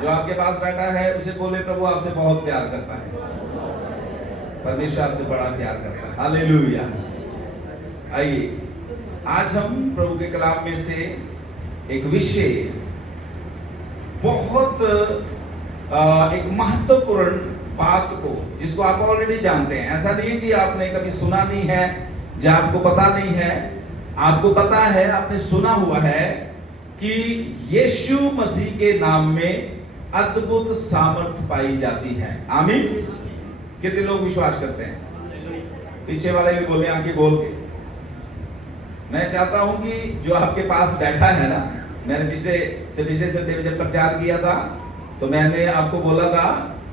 जो आपके पास बैठा है उसे बोले प्रभु आपसे बहुत प्यार करता है, परमेश्वर आपसे बड़ा प्यार करता है। हालेलुया। आइए आज हम प्रभु के कलाम में से एक विषय बहुत एक महत्वपूर्ण बात को, जिसको आप ऑलरेडी जानते हैं, ऐसा नहीं है कि आपने कभी सुना नहीं है, जो आपको पता नहीं है, आपको पता है, आपने सुना हुआ है कि यीशु मसीह के नाम में अद्भुत सामर्थ पाई जाती है। आमीन। कितने लोग विश्वास करते हैं? पीछे वाले भी बोले आंखें खोल के। मैं चाहता हूं कि जो आपके पास बैठा है ना, मैंने पिछले संडे में जब प्रचार किया था तो मैंने आपको बोला था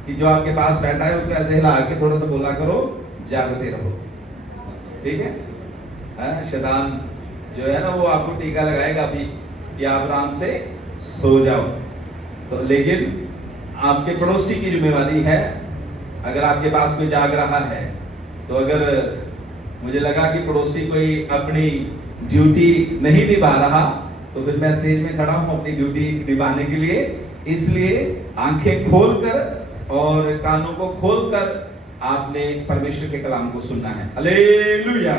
कि जो आपके पास बैठा है उसको ऐसे हिला के थोड़ा सा बोला करो, जागते रहो। ठीक है? शैतान जो है ना वो आपको टीका लगाएगा अभी कि आप आराम से सो जाओ। तो लेकिन आपके पड़ोसी की जिम्मेवारी है, अगर आपके पास कोई जाग रहा है तो अगर मुझे लगा कि पड़ोसी कोई अपनी ड्यूटी नहीं निभा रहा तो फिर मैं स्टेज में खड़ा हूं अपनी ड्यूटी निभाने के लिए। इसलिए आंखें खोलकर और कानों को खोलकर आपने परमेश्वर के कलाम को सुनना है। हालेलुया।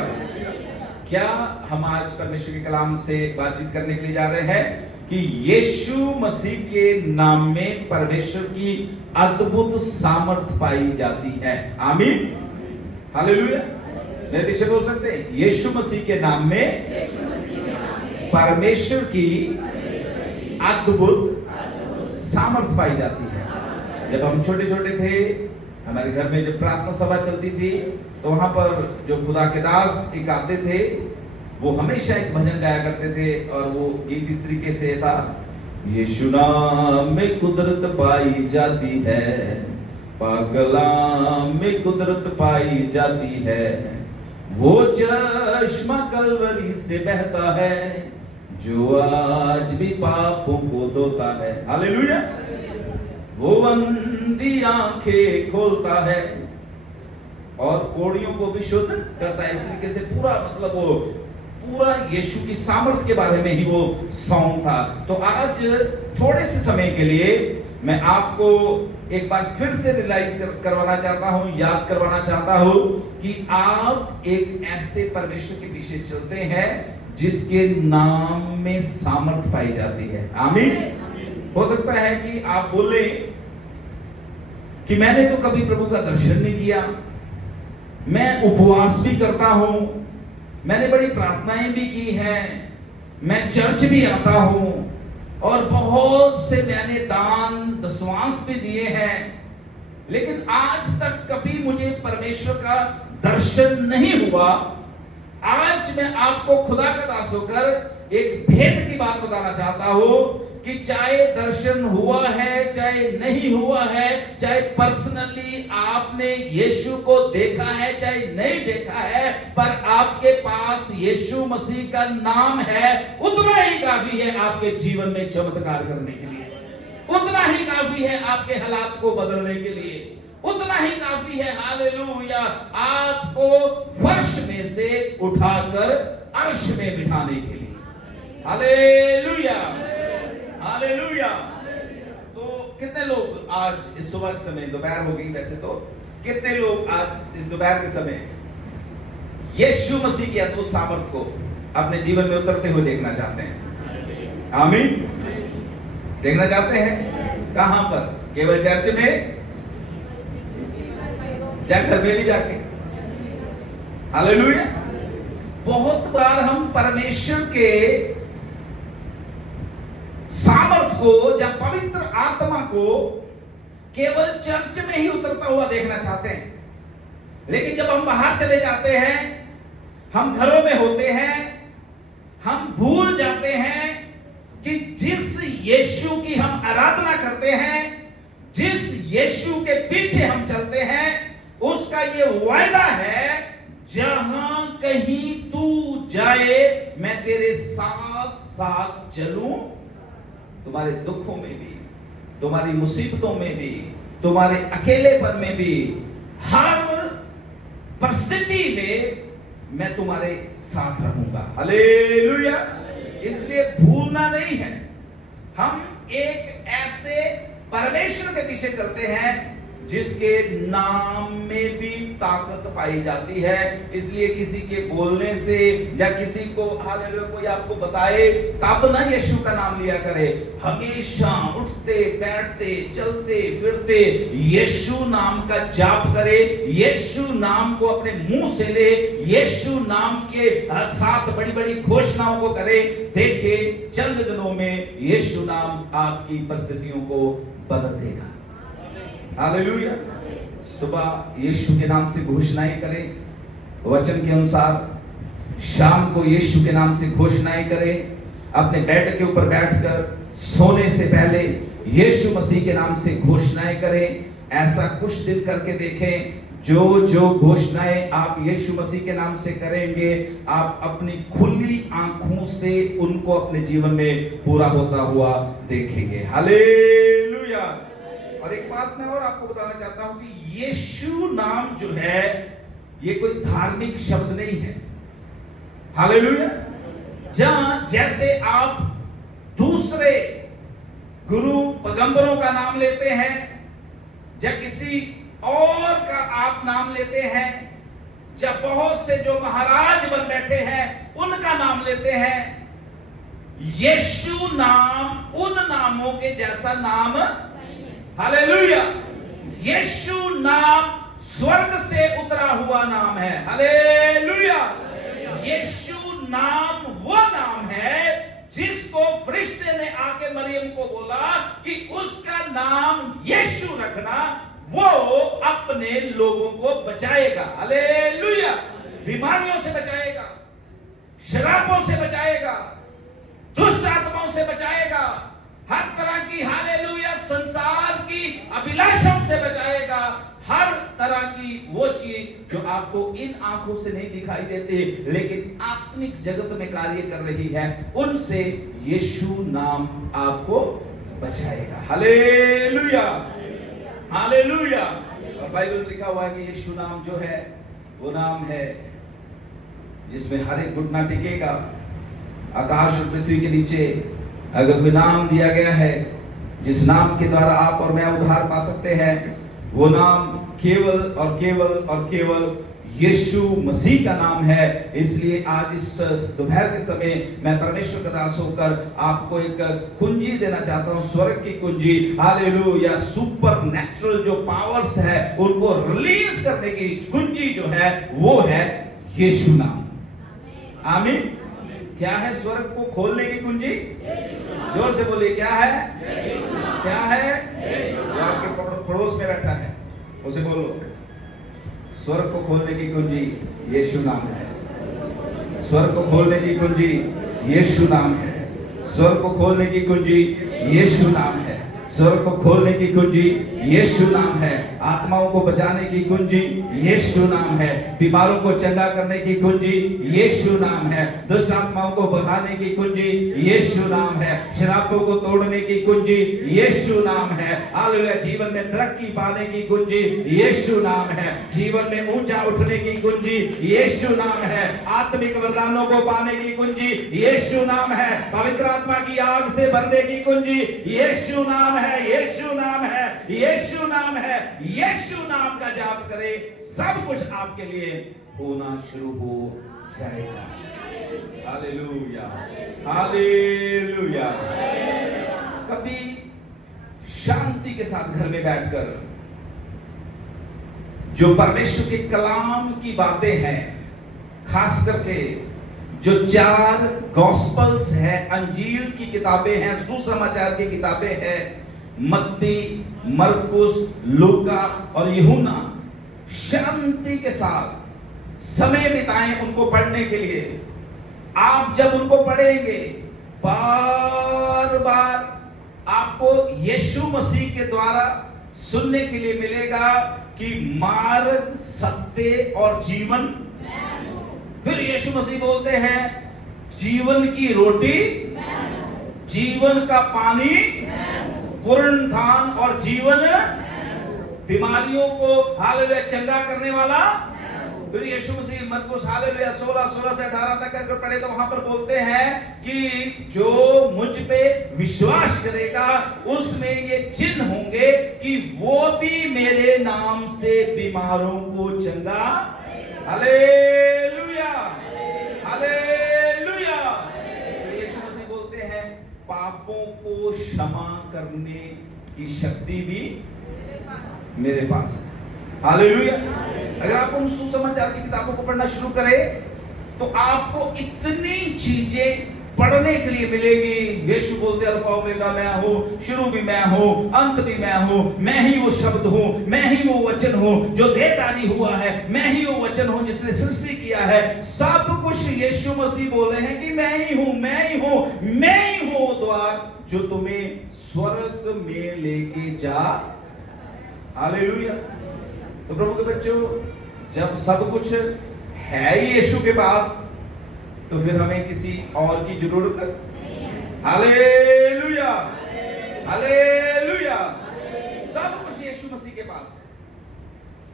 क्या हम आज परमेश्वर के कलाम से बातचीत करने के लिए जा रहे हैं कि यीशु मसीह के नाम में परमेश्वर की अद्भुत सामर्थ पाई जाती है। आमीन। हालेलुया। मेरे पीछे बोल सकते हैं? यीशु मसीह के नाम में परमेश्वर की अद्भुत सामर्थ पाई जाती है। जब हम छोटे छोटे थे, हमारे घर में जब प्रार्थना सभा चलती थी तो वहां पर जो खुदा के दास एक आते थे, वो हमेशा एक भजन गाया करते थे और वो गीत इस तरीके से था, यीशु नाम में कुदरत पाई जाती है, पागलाम में कुदरत पाई जाती है, वो चश्मा कलवरी से बहता है जो आज भी पापों को धोता है। हालेलुया। वो अंधी आंखें खोलता है और कोड़ियों को भी शुद्ध करता है। इस तरीके से पूरा मतलब वो पूरा यीशु की सामर्थ के बारे में ही वो सॉन्ग था। तो आज थोड़े से समय के लिए मैं आपको एक बार फिर से रियलाइज करवाना चाहता हूं, याद करवाना चाहता हूं कि आप एक ऐसे परमेश्वर के पीछे चलते हैं जिसके नाम में सामर्थ पाई जाती है। आमीन। हो सकता है कि आप बोले कि मैंने तो कभी प्रभु का दर्शन नहीं किया, मैं उपवास भी करता हूं, मैंने बड़ी प्रार्थनाएं भी की हैं, मैं चर्च भी आता हूं और बहुत से मैंने दान दशवांश भी दिए हैं, लेकिन आज तक कभी मुझे परमेश्वर का दर्शन नहीं हुआ। आज मैं आपको खुदा का दास होकर एक भेद की बात बताना चाहता हूं कि चाहे दर्शन हुआ है चाहे नहीं हुआ है, चाहे पर्सनली आपने यीशु को देखा है चाहे नहीं देखा है, पर आपके पास यीशु मसीह का नाम है, उतना ही काफी है आपके जीवन में चमत्कार करने के लिए, उतना ही काफी है आपके हालात को बदलने के लिए, उतना ही काफी है हालेलुया आपको फर्श में से उठाकर अर्श में बिठाने के लिए। हालेलुया। हालेलुया। तो कितने लोग आज इस सुबह के समय, दोपहर हो गई वैसे तो, कितने लोग आज इस दोपहर के समय यीशु मसीह की अद्भुत सामर्थ को अपने जीवन में उतरते हुए देखना चाहते हैं? आमीन। देखना चाहते हैं? कहां पर? केवल चर्च में या घर में भी जाके? हालेलुया। बहुत बार हम परमेश्वर के सामर्थ को या पवित्र आत्मा को केवल चर्च में ही उतरता हुआ देखना चाहते हैं, लेकिन जब हम बाहर चले जाते हैं, हम घरों में होते हैं, हम भूल जाते हैं कि जिस यीशु की हम आराधना करते हैं, जिस यीशु के पीछे हम चलते हैं, उसका ये वायदा है, जहां कहीं तू जाए मैं तेरे साथ साथ चलूं, तुम्हारे दुखों में भी, तुम्हारी मुसीबतों में भी, तुम्हारे अकेलेपन में भी, हर परिस्थिति में मैं तुम्हारे साथ रहूंगा। हालेलुया। इसलिए भूलना नहीं है, हम एक ऐसे पीछे चलते हैं जिसके नाम में भी ताकत पाई जाती है। इसलिए किसी के बोलने से या किसी को हालेलुया कोई आपको बताए तब ना यीशु का नाम लिया करे। हमेशा उठते बैठते चलते फिरते यीशु नाम का जाप करे, यीशु नाम को अपने मुंह से ले, यीशु नाम के साथ बड़ी बड़ी घोषणाओं को करे। देखिए चंद दिनों में यीशु नाम आपकी परिस्थितियों को बदल देगा। हालेलुया। सुबह यीशु के नाम से घोषणाएं करें, वचन के अनुसार शाम को यीशु के नाम से घोषणाएं करें। अपने बेड के ऊपर बैठकर सोने से पहले यीशु मसीह के नाम से घोषणाएं करें। ऐसा कुछ दिन करके देखें, जो जो घोषणाएं आप यीशु मसीह के नाम से करेंगे, आप अपनी खुली आंखों से उनको अपने जीवन में पूरा होता हुआ देखेंगे। हालेलुया। और एक बात मैं और आपको बताना चाहता हूं कि यीशु नाम जो है ये कोई धार्मिक शब्द नहीं है। हालेलुया। जैसे आप दूसरे गुरु पैगंबरों का नाम लेते हैं या किसी और का आप नाम लेते हैं, जब बहुत से जो महाराज बन बैठे हैं उनका नाम लेते हैं, यीशु नाम उन नामों के जैसा नाम। हालेलुया। यीशु नाम स्वर्ग से उतरा हुआ नाम है। हालेलुया। यीशु नाम वो नाम है जिसको फरिश्ते ने आके मरियम को बोला कि उसका नाम यीशु रखना, वो अपने लोगों को बचाएगा। हालेलुया। बीमारियों से बचाएगा, शराबों से बचाएगा, दुष्ट आत्माओं से बचाएगा, हर तरह की हालेलुया संसार की अभिलाषाओं से बचाएगा। हर तरह की वो चीज जो आपको इन आंखों से नहीं दिखाई देती लेकिन आत्मिक जगत में कार्य कर रही है, उनसे यीशु नाम आपको बचाएगा। हालेलुया। हालेलुया। और बाइबल में लिखा हुआ है कि यीशु नाम जो है वो नाम है जिसमें हर एक घुटना टिकेगा। आकाश और पृथ्वी के नीचे अगर कोई नाम दिया गया है जिस नाम के द्वारा आप और मैं उद्धार पा सकते हैं, वो नाम केवल और केवल और केवल यीशु मसीह का नाम है। इसलिए आज इस दोपहर के समय मैं परमेश्वर का दास होकर आपको एक कुंजी देना चाहता हूं, स्वर्ग की कुंजी। हालेलुया। सुपर नेचुरल जो पावर्स है उनको रिलीज करने की कुंजी जो है वो है यीशु नाम। आमीन। क्या है स्वर्ग को खोलने की कुंजी? जोर से बोलिए, क्या है? क्या है? जो आपके पड़ोस में बैठा है उसे बोलो, स्वर्ग को खोलने की कुंजी यीशु नाम है। स्वर्ग को खोलने की कुंजी यीशु नाम है। स्वर्ग को खोलने की कुंजी यीशु नाम है। स्वर्ग को खोलने की कुंजी यीशु नाम है। आत्माओं को बचाने की कुंजी यीशु नाम है। बीमारों को चंगा करने की कुंजी यीशु नाम है। दुष्ट आत्माओं को भगाने की कुंजी यीशु नाम है। शराबों को तोड़ने की कुंजी यीशु नाम है। हालेलुया। जीवन में तरक्की पाने की कुंजी यीशु नाम है। जीवन में ऊंचा उठने की कुंजी यीशु नाम है। आत्मिक वरदानों को पाने की कुंजी यीशु नाम है। पवित्र आत्मा की आग से भरने की कुंजी यीशु नाम है। यीशु नाम है। यीशु नाम है। यीशु नाम का जाप करे, सब कुछ आपके लिए होना शुरू हो जाएगा। हालेलुया। हालेलुया। कभी शांति के साथ घर में बैठकर जो परमेश्वर के कलाम की बातें हैं, खास करके जो 4 गॉस्पल्स है, अंजील की किताबें हैं, सुसमाचार की किताबें हैं, मत्ती, मरकुस, लूका और यूहन्ना, शांति के साथ समय बिताएं उनको पढ़ने के लिए। आप जब उनको पढ़ेंगे बार बार आपको यीशु मसीह के द्वारा सुनने के लिए मिलेगा कि मार्ग, सत्य और जीवन। फिर यीशु मसीह बोलते हैं जीवन की रोटी, जीवन का पानी, पुनरुत्थान और जीवन, बीमारियों को हालेलुया चंगा करने वाला फिर यीशु मसीह मरकुस हालेलुया 16 से 18 तक अगर पढ़े तो वहां पर बोलते हैं कि जो मुझ पे विश्वास करेगा उसमें ये चिन्ह होंगे कि वो भी मेरे नाम से बीमारों को चंगा। Hallelujah hallelujah. यीशु मसीह बोलते हैं पापों को क्षमा करने की शक्ति भी मेरे पास है। हालेलुया। अगर आप उन सुसमाचार की किताबों को पढ़ना शुरू करें तो आपको इतनी चीजें पढ़ने के लिए मिलेगी। यीशु बोलते अल्फा ओमेगा मैं हूं, शुरू भी मैं हूं, अंत भी मैं हूं, मैं ही वो शब्द हूं, मैं ही वो वचन हूं जो देहधारी हुआ है, मैं ही वो वचन हूं जिसने सृष्टि किया है। सब कुछ यीशु मसीह बोल रहे हैं कि मैं ही हूं, मैं ही हूं, मैं ही हूं वो द्वार जो तुम्हें स्वर्ग में लेके जा। हालेलुया। तो प्रभु के बच्चों, जब सब कुछ है ही यीशु के पास तो फिर हमें किसी और की जरूरत है। Hallelujah hallelujah. सब कुछ यीशु मसीह के पास है,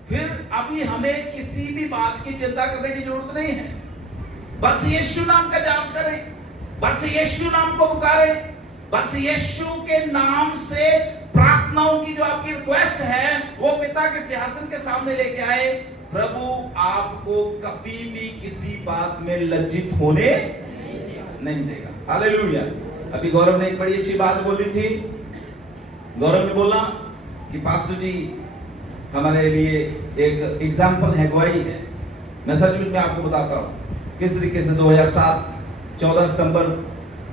फिर अभी हमें किसी भी बात की चिंता करने की जरूरत नहीं है। बस यीशु नाम का जाप करें, बस यीशु नाम को पुकारें, बस यीशु के नाम से प्रार्थनाओं की जो आपकी रिक्वेस्ट है वो पिता के सिंहासन के सामने लेके आए। प्रभु आपको कभी भी किसी बात में लज्जित होने नहीं देगा। हालेलुया। अभी गौरव ने एक बड़ी अच्छी बात बोली थी। गौरव ने बोला कि पास्टर जी हमारे लिए एक एग्जाम्पल है, गवाही है। मैं सच में आपको बताता हूं किस तरीके से 2007 14 सितंबर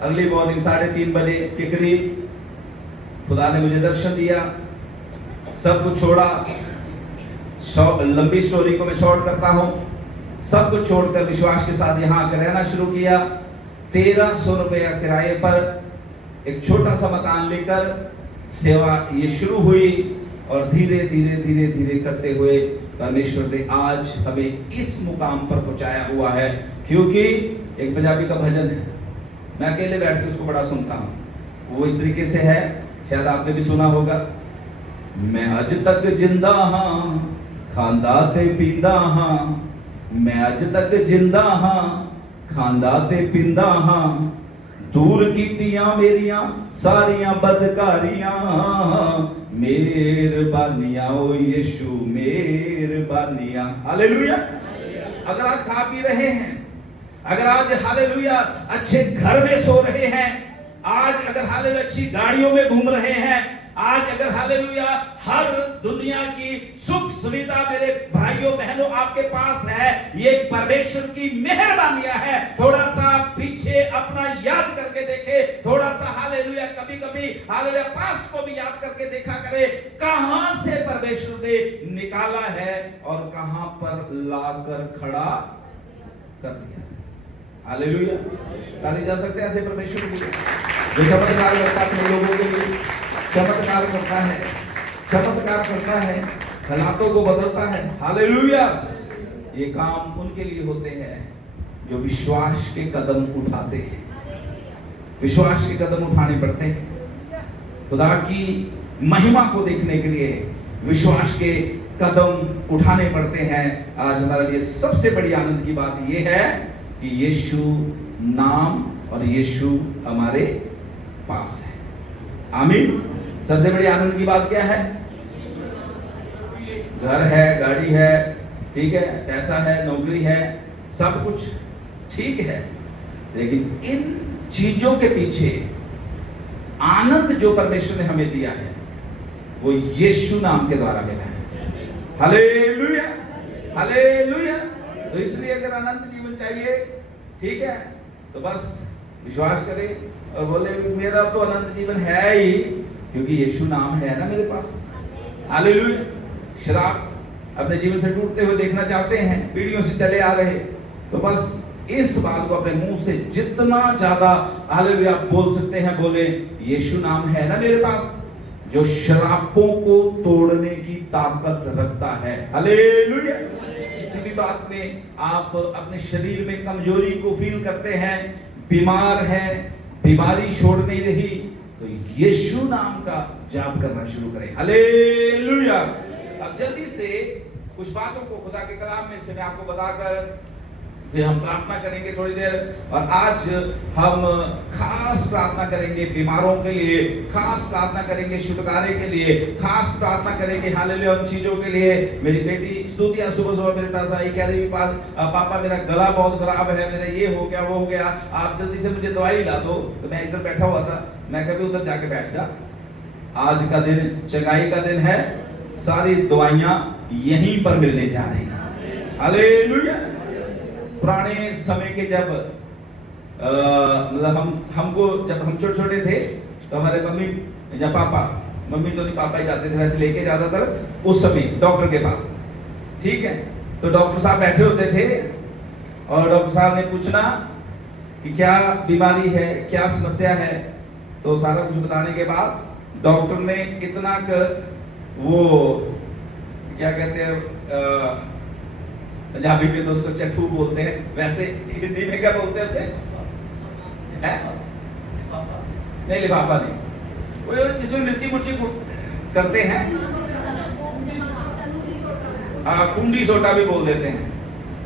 अर्ली मॉर्निंग 3:30 बजे के करीब खुदा ने मुझे दर्शन दिया। सब कुछ छोड़ा, लंबी स्टोरी को मैं शॉर्ट करता हूं। सब कुछ छोड़कर विश्वास के साथ यहाँ आकर रहना शुरू किया। 1300 रुपया किराए पर एक छोटा सा मकान लेकर सेवा ये शुरू हुई और धीरे धीरे धीरे धीरे करते हुए परमेश्वर ने आज हमें इस मुकाम पर पहुंचाया हुआ है। क्योंकि एक पंजाबी का भजन है, मैं अकेले बैठ के उसको बड़ा सुनता हूं। वो इस तरीके से है, शायद आपने भी सुना होगा। मैं अज तक जिंदा हां, खांदा ते पींदा हां, मैं अज तक जिंदा हां, खांदा ते पींदा हां, दूर कीतियां मेरियां सारियां बदकारियां, मेहरबानियां ओ यीशु मेहरबानियां। हालेलुया। अगर आप खा पी रहे हैं, अगर आज हालेलुया अच्छे घर में सो रहे हैं, आज अगर हालेलुया अच्छी गाड़ियों में घूम रहे हैं, आज अगर हालेलुया हर दुनिया की सुख सुविधा मेरे भाइयों बहनों आपके पास है, ये परमेश्वर की मेहरबानियां है। थोड़ा सा पीछे अपना याद करके देखे, थोड़ा सा हालेलुया कभी कभी हालेलुया पास्ट को भी याद करके देखा करे, कहां से परमेश्वर ने निकाला है और कहां पर लाकर खड़ा कर दिया। हालेलुया। ताली जा सकते हैं ऐसे परमेश्वर के लिए जो चमत्कार करता है अपने लोगों के लिए, चमत्कार करता है, चमत्कार करता है, हालातों को बदलता है। हालेलुया। ये काम उनके लिए होते हैं जो विश्वास के कदम उठाते हैं। विश्वास के कदम उठाने पड़ते हैं खुदा की महिमा को देखने के लिए, विश्वास के कदम उठाने पड़ते हैं। आज हमारे लिए सबसे बड़ी आनंद की बात यह है कि यीशु नाम और यीशु हमारे पास है। आमीन। सबसे बड़ी आनंद की बात क्या है? घर है, गाड़ी है, ठीक है, पैसा है, नौकरी है, सब कुछ ठीक है, लेकिन इन चीजों के पीछे आनंद जो परमेश्वर ने हमें दिया है वो यीशु नाम के द्वारा मिला है। Hallelujah hallelujah. तो इसलिए अगर अनंत जीवन चाहिए, ठीक है, तो बस विश्वास करें और बोले मेरा तो अनंत जीवन है ही, क्योंकि यीशु नाम है ना मेरे पास। हालेलुया। शराब अपने जीवन से टूटते हुए देखना चाहते हैं, पीढ़ियों से चले आ रहे, तो बस इस बात को अपने मुंह से जितना ज्यादा हालेलुया बोल सकते हैं बोले, यीशु नाम है ना मेरे पास, जो शराबों को तोड़ने की ताकत रखता है। हालेलुया। किसी भी बात में आप अपने शरीर में कमजोरी को फील करते हैं, बीमार है, बीमारी छोड़ नहीं रही, तो यीशु नाम का जाप करना शुरू करें। हालेलुया। अब जल्दी से कुछ बातों को खुदा के कलाम में से मैं आपको बताकर फिर हम प्रार्थना करेंगे थोड़ी देर। और आज हम खास प्रार्थना करेंगे बीमारों के लिए, खास प्रार्थना करेंगे छुटकारे के लिए, खास प्रार्थना करेंगे हालेलुया उन चीजों के लिए। मेरी बेटी स्तुतिया सुबह सुबह मेरे पास आई, कह रही पापा मेरा गला बहुत खराब है, मेरा ये हो गया वो हो गया, आप जल्दी से मुझे दवाई ला दो। तो मैं इधर बैठा हुआ था, मैं कभी उधर जाके बैठ जा, आज का दिन चंगाई का दिन है, सारी दवाइयां यहीं पर मिलने जा रही हैं। हालेलुया। पुराने समय के जब मतलब हमको जब हम छोटे छोटे थे तो हमारे मम्मी या पापा, मम्मी तो नहीं पापा ही जाते थे वैसे लेके ज्यादातर उस समय डॉक्टर के पास, ठीक है। तो डॉक्टर साहब बैठे होते थे और डॉक्टर साहब ने पूछना कि क्या बीमारी है, क्या समस्या है। तो सारा कुछ बताने के बाद डॉक्टर ने इतना वो क्या कहते हैं पंजाबी में तो उसको चट्टू बोलते हैं, वैसे हिंदी में क्या बोलते हैं उसे? नहीं लिफाफा नहीं, वो जिसमें मिर्ची मुर्ची करते हैं, कुंडी सोटा भी बोल देते हैं,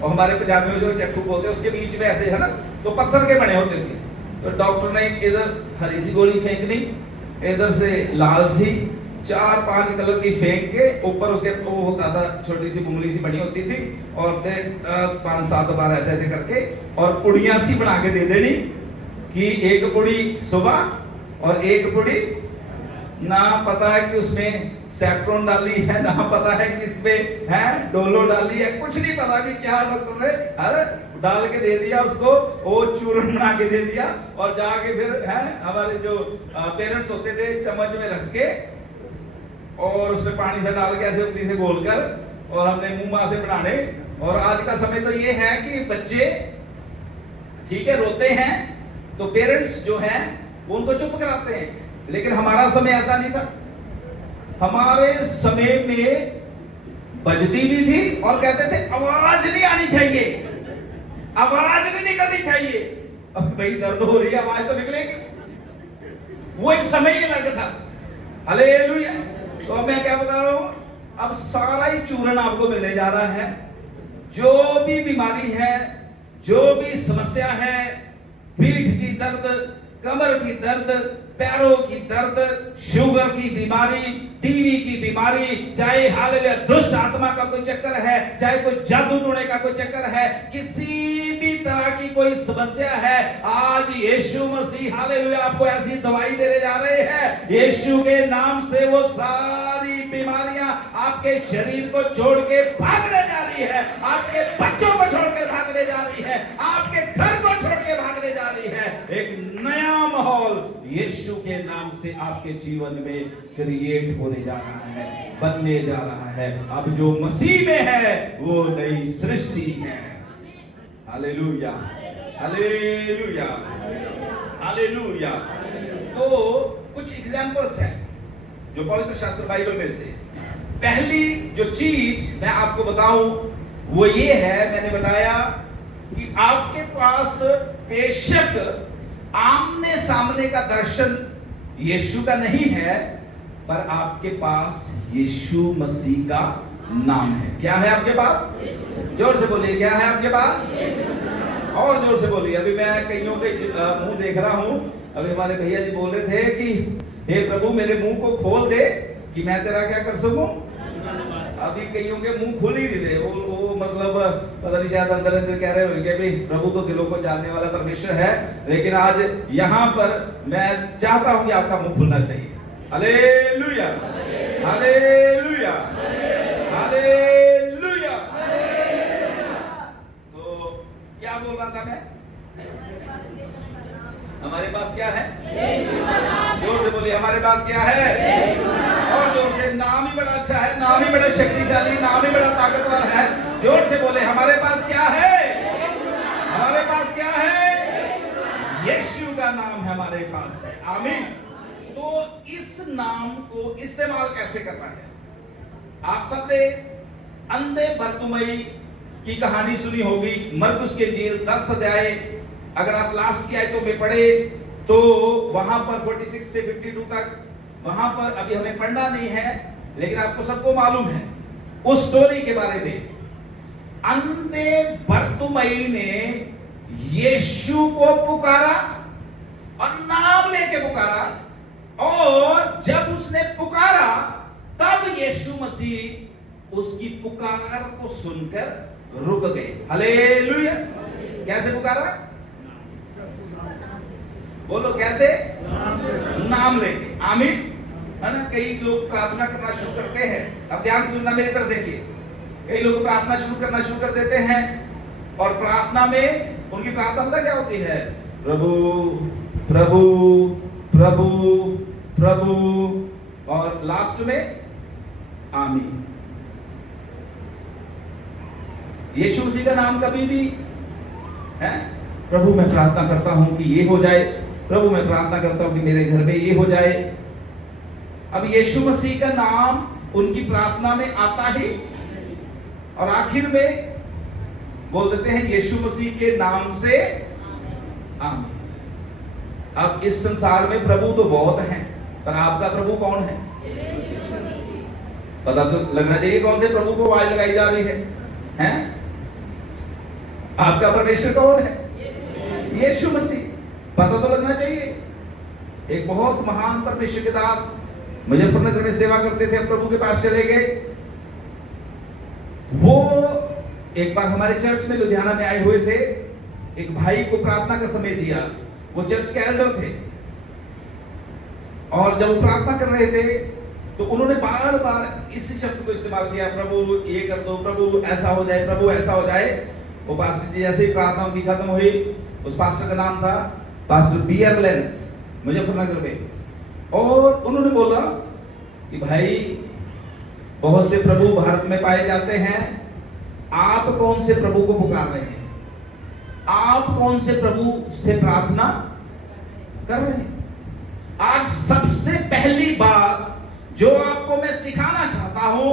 और हमारे पंजाबी में जो चट्टू बोलते हैं उसके बीच में ऐसे है ना, तो पत्थर के बने होते थे। तो डॉक्टर ने इधर हरी सी गोली फेंकनी, इधर से लाल सी, 4-5 कलर की फेंक के ऊपर उसके वो होता था, छोटी सी बुंगली सी बनी होती थी, और 5-7 बार ऐसे ऐसे करके और पुड़ियां सी बना के दे देनी कि एक पुड़ी सुबह और एक पुड़ी, ना पता है कि उसमें सैफ्रॉन डाली है, ना पता है कि इसमें है डोलो डाली है, कुछ नहीं पता कि क्या डॉक्टर ने अरे डाल के दे दिया उसको, वो चूर्ण बना के दे दिया। और जाके फिर है हमारे जो पेरेंट्स होते थे चम्मच में रख के और उसमें पानी से डाल के ऐसे उंगली से घोलकर और हमने मुंह से बनाने। और आज का समय तो ये है कि बच्चे ठीक है रोते हैं तो पेरेंट्स जो हैं वो उनको चुप कराते हैं, लेकिन हमारा समय ऐसा नहीं था। हमारे समय में बजती भी थी और कहते थे आवाज नहीं आनी चाहिए, आवाज नहीं निकलनी चाहिए। अब भाई दर्द हो रही है, आवाज तो निकलेगी। वो एक समय ही अलग था। हालेलुया। तो अब मैं क्या बता रहा हूं, अब सारा ही चूर्ण आपको मिलने जा रहा है। जो भी बीमारी है, जो भी समस्या है, पीठ की दर्द, कमर की दर्द, पैरों की दर्द, शुगर की बीमारी, टीवी की बीमारी, चाहे हालेलुया दुष्ट आत्मा का कोई चक्कर है, चाहे कोई जादू टोने का कोई चक्कर है, किसी भी तरह की कोई समस्या है, आज यीशु मसीह हालेलुया आपको ऐसी दवाई देने जा रहे हैं। यीशु के नाम से वो सारी बीमारियां आपके शरीर को छोड़ के भागने जा रही है, आपके बच्चों को छोड़ के भागने जा रही है, आपके घर को छोड़ के भागने जा रही है। एक नया माहौल यीशु के नाम से आपके जीवन में क्रिएट होने जा रहा है, बनने जा रहा है। अब जो मसीह में है वो नई सृष्टि है। Hallelujah, hallelujah, hallelujah. तो कुछ एग्जांपल्स हैं जो पवित्र शास्त्र बाइबल में से। पहली जो चीज मैं आपको बताऊं वो ये है, मैंने बताया कि आपके पास बेशक आमने सामने का दर्शन यीशु का नहीं है, पर आपके पास यीशु मसीह का नाम है। क्या है आपके पास? जोर से बोलिए, क्या है आपके पास? और जोर से बोलिए। अभी मैं कईयों के मुंह देख रहा हूं। अभी हमारे भैया जी बोल रहे थे कि हे प्रभु मेरे मुंह को खोल दे कि मैं तेरा क्या कर सकूं। अभी कईयों के मुंह खुल ही नहीं रहे, वो मतलब पता नहीं शायद अंदर अंदर कह रहे होंगे भाई प्रभु तो दिलों को जानने वाला परमेश्वर है, लेकिन आज यहाँ पर मैं चाहता हूं कि आपका मुंह खुलना चाहिए। Hallelujah, hallelujah, hallelujah. तो क्या बोल रहा था मैं? हमारे पास क्या है? जोर से बोलिए, हमारे पास क्या है? और जोर से, नाम ही बड़ा अच्छा है, नाम ही बड़ा शक्तिशाली, नाम ही बड़ा ताकतवर है। जोर से बोले, हमारे पास क्या है? हमारे पास क्या है? यीशु का नाम हमारे पास है। आमीन। तो इस नाम को इस्तेमाल कैसे करना है? आप सबने अंधे बरतुमई की कहानी सुनी होगी, मरकुस के इंजील 10 अध्याय, अगर आप लास्ट की आयतों में पढ़े तो वहां पर 46 से 52 तक, वहां पर अभी हमें पढ़ना नहीं है, लेकिन आपको सबको मालूम है उस स्टोरी के बारे में। अंधे बरतुमई ने यीशु को पुकारा और नाम लेके पुकारा, और जब उसने पुकारा तब यीशु मसीह उसकी पुकार को सुनकर रुक गए। हालेलुया। कैसे पुकारा? बोलो कैसे? नाम लेके। आमीन, है ना। कई लोग प्रार्थना करना शुरू करते हैं, अब ध्यान से सुनना, मेरी तरफ देखिए। कई लोग प्रार्थना शुरू कर देते हैं, और प्रार्थना में उनकी प्रार्थना पता क्या होती है? प्रभु प्रभु प्रभु प्रभु, और लास्ट में आमीन। यीशु मसीह का नाम कभी भी है, प्रभु मैं प्रार्थना करता हूं कि ये हो जाए, प्रभु मैं प्रार्थना करता हूं कि मेरे घर में ये हो जाए। अब यीशु मसीह का नाम उनकी प्रार्थना में आता ही, और आखिर में बोल देते हैं यीशु मसीह के नाम से आमीन। अब इस संसार में प्रभु तो बहुत हैं, पर आपका प्रभु कौन है? पता तो लगना चाहिए कौन से प्रभु को आवाज लगाई जा रही है, हैं? आपका परमेश्वर कौन है? यीशु मसीह। पता तो लगना चाहिए। एक बहुत महान परमेश्वर के दास मुजफ्फरनगर में सेवा करते थे, प्रभु के पास चले गए। वो एक बार हमारे चर्च में लुधियाना में आए हुए थे, एक भाई को प्रार्थना का समय दिया। वो चर्च के एल्डर थे, और जब वो प्रार्थना कर रहे थे तो उन्होंने बार बार इस शब्द को इस्तेमाल किया, प्रभु ये कर दो, प्रभु ऐसा हो जाए, प्रभु ऐसा हो जाए। वो पास्टर जी जैसे ही प्रार्थना उनकी खत्म हुई, उस पास्टर का नाम था पास्टर बियर लेंस, मुजफ्फरनगर में, और उन्होंने बोला कि भाई बहुत से प्रभु भारत में पाए जाते हैं, आप कौन से प्रभु को पुकार रहे हैं? आप कौन से प्रभु से प्रार्थना कर रहे हैं? आज सबसे पहली बात जो आपको मैं सिखाना चाहता हूं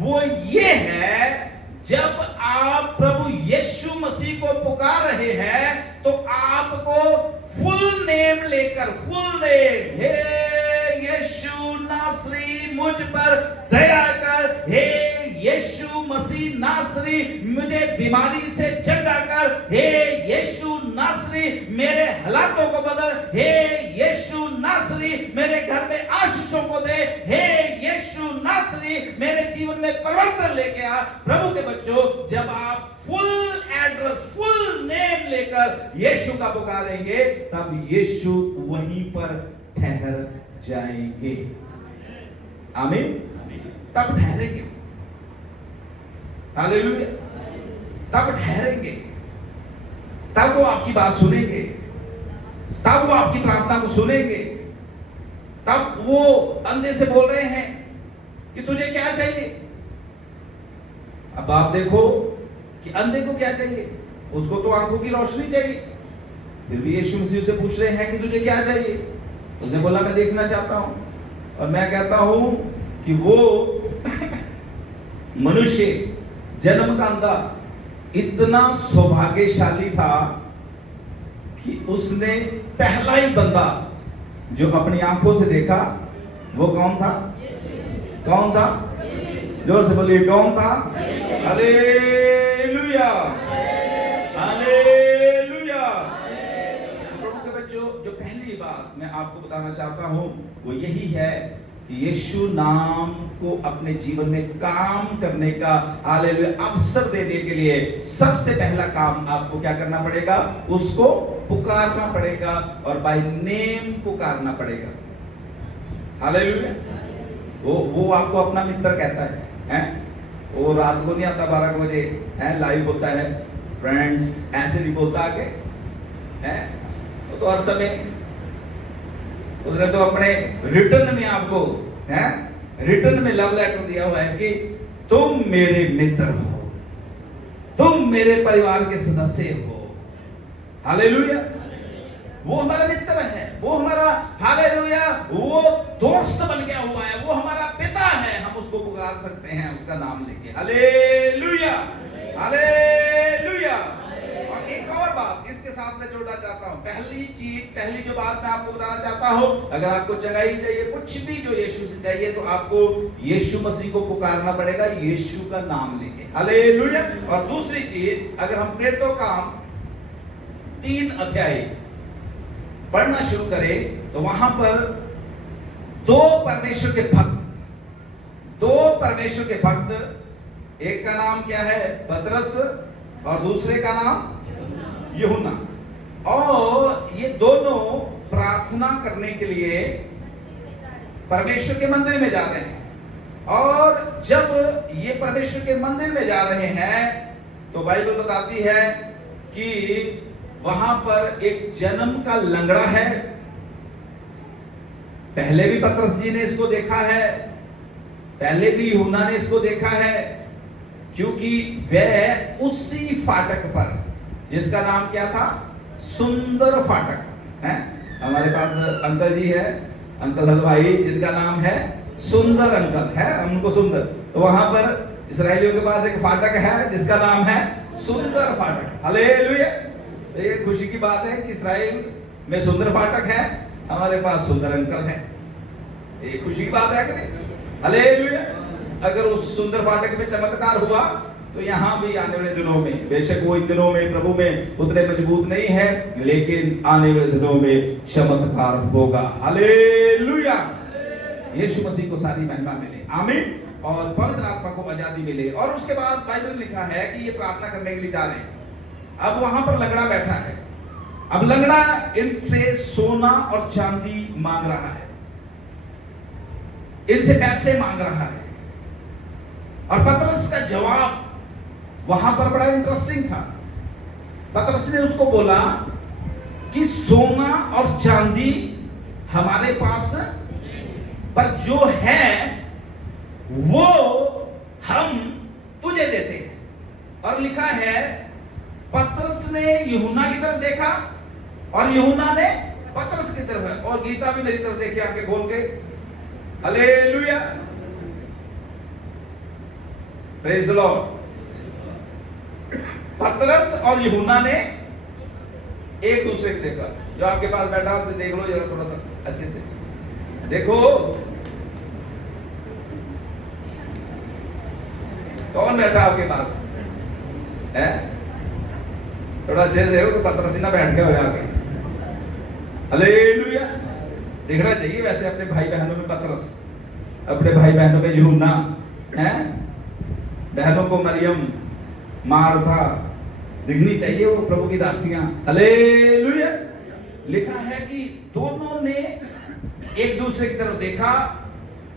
वो ये है, जब आप प्रभु यीशु मसीह को पुकार रहे हैं तो आपको फुल नेम लेकर, फुल नेम, हे यीशु नासरी मुझ पर दया कर, हे यीशु मसीह नासरी मुझे बीमारी से चंगा कर, हे यीशु नासरी मेरे हालातों को बदल, हे यीशु नासरी मेरे घर में आशीषों को दे, हे यीशु नासरी मेरे जीवन में परिवर्तन लेके आ। प्रभु के बच्चों, जब आप फुल एड्रेस, फुल नेम लेकर यीशु का पुकारेंगे तब यीशु वहीं पर ठहर जाएंगे। आमीन। तब ठहरेंगे। हालेलुया। तब ठहरेंगे, तब वो आपकी बात सुनेंगे, तब वो आपकी प्रार्थना को सुनेंगे। तब वो अंधे से बोल रहे हैं कि तुझे क्या चाहिए। अब आप देखो कि अंधे को क्या चाहिए, उसको तो आंखों की रोशनी चाहिए, फिर भी यीशु मसीह से पूछ रहे हैं कि तुझे क्या चाहिए। उसने बोला मैं देखना चाहता हूं। और मैं कहता हूं कि वो मनुष्य जन्म का अंधा इतना सौभाग्यशाली था कि उसने पहला ही बंदा जो अपनी आंखों से देखा वो कौन था? कौन था? जोर से बोलिए, कौन था? Hallelujah, hallelujah. प्रभु के बच्चों, जो पहली बात मैं आपको बताना चाहता हूं वो यही है कि यीशु नाम को अपने जीवन में काम करने का, हालेलुया, अवसर देने के लिए सबसे पहला काम आपको क्या करना पड़ेगा? उसको पुकारना पड़ेगा और बाय नेम पुकारना पड़ेगा। हालेलुया। वो आपको अपना मित्र कहता है, हैं? वो रात को नहीं आता 12 बजे, है लाइव होता है। फ्रेंड्स ऐसे नहीं बोलता आगे, हैं? वो तो हर समय, उसने तो अपने रिटर्न में आपको, हैं, रिटर्न में लव लेटर दिया हुआ है कि तुम मेरे मित्र हो, तुम मेरे परिवार के सदस्य हो। हालेलुया। वो हमारा मित्र है, वो हमारा, हालेलुया, वो दोस्त बन गया हुआ है, वो हमारा पिता है। हम उसको पुकार सकते हैं उसका नाम लेके। Hallelujah, hallelujah. और एक और बात इसके साथ में जोड़ना चाहता हूं। पहली जो बात मैं आपको बताना चाहता हूं, अगर आपको चंगाई चाहिए, कुछ भी जो यीशु से चाहिए, तो आपको यीशु मसीह को पुकारना पड़ेगा, यीशु का नाम लेके। हालेलुया। और दूसरी चीज, अगर हम प्रेरितों का 3 अध्याय पढ़ना शुरू करें, तो वहां पर 2 परमेश्वर के भक्त, एक का नाम क्या है? पतरस, और दूसरे का नाम यूहन्ना। और ये दोनों प्रार्थना करने के लिए परमेश्वर के मंदिर में जा रहे हैं। और जब ये परमेश्वर के मंदिर में जा रहे हैं, तो बाइबल बताती है कि वहां पर एक जन्म का लंगड़ा है। पहले भी पतरस जी ने इसको देखा है, पहले भी यूहन्ना ने इसको देखा है, क्योंकि वह उसी फाटक पर, जिसका नाम क्या था? सुंदर फाटक है। हमारे पास अंकल जी है, अंकल हलवाई, जिनका नाम है सुंदर अंकल है, उनको सुंदर। तो वहां पर इस्राएलियों के पास एक फाटक है जिसका नाम है सुंदर फाटक। हालेलुया। ये खुशी की बात है कि इस्राएल में सुंदर फाटक है, हमारे पास सुंदर अंकल है। ये खुशी की बात है कि नहीं? हालेलुया। अगर उस सुंदर फाटक में चमत्कार हुआ, तो यहां भी आने वाले दिनों में, बेशक वो इन दिनों में प्रभु में उतने मजबूत नहीं है, लेकिन आने वाले दिनों में चमत्कार होगा। हालेलुया। यीशु मसीह को सारी महिमा मिले, आमीन। और पवित्र आत्मा को आजादी मिले। और उसके बाद बाइबल में लिखा है कि ये प्रार्थना करने के लिए जा रहे हैं। अब वहां पर लंगड़ा बैठा है। अब लंगड़ा इनसे सोना और चांदी मांग रहा है, इनसे पैसे मांग रहा है। और पतरस का जवाब वहां पर बड़ा इंटरेस्टिंग था। पतरस ने उसको बोला कि सोना और चांदी हमारे पास, पर जो है वो हम तुझे देते हैं। और लिखा है, पतरस ने यूहन्ना की तरफ देखा और यूहन्ना ने पतरस की तरफ है। और गीता भी मेरी तरफ देखी आंखें खोल के। Hallelujah, praise the Lord. पतरस और यूहन्ना ने एक दूसरे को देखा। जो आपके पास बैठा हो तो देख लो जरा, थोड़ा सा अच्छे से देखो, कौन बैठा आपके पास है? थोड़ा अच्छे से देखो कि पतरस ही ना बैठ गया हो आगे। हालेलुया। देखना चाहिए वैसे अपने भाई बहनों में पतरस, अपने भाई बहनों में यूहन्ना है, बहनों को मरियम, मार्था दिखनी चाहिए, वो प्रभु की दासियां। हालेलुया। लिखा है कि दोनों ने एक दूसरे की तरफ देखा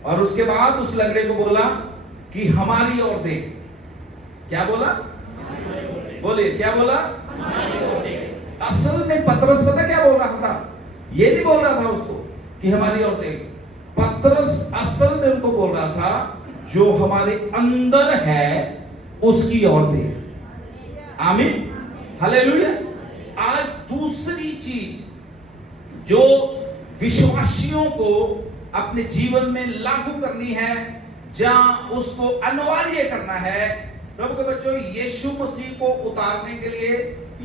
और उसके बाद उस लंगड़े को बोला कि हमारी ओर देख। क्या बोला? बोलिए, क्या बोला? असल में पतरस पता क्या बोल रहा था? ये नहीं बोल रहा था उसको कि हमारी ओर देख। पतरस असल में उनको बोल रहा था, जो हमारे अंदर है उसकी ओर देख। आमीन, हालेलुया। आज दूसरी चीज जो विश्वासियों को अपने जीवन में लागू करनी है, जहां उसको अनिवार्य करना है, प्रभु के बच्चों, यीशु मसीह को उतारने के लिए,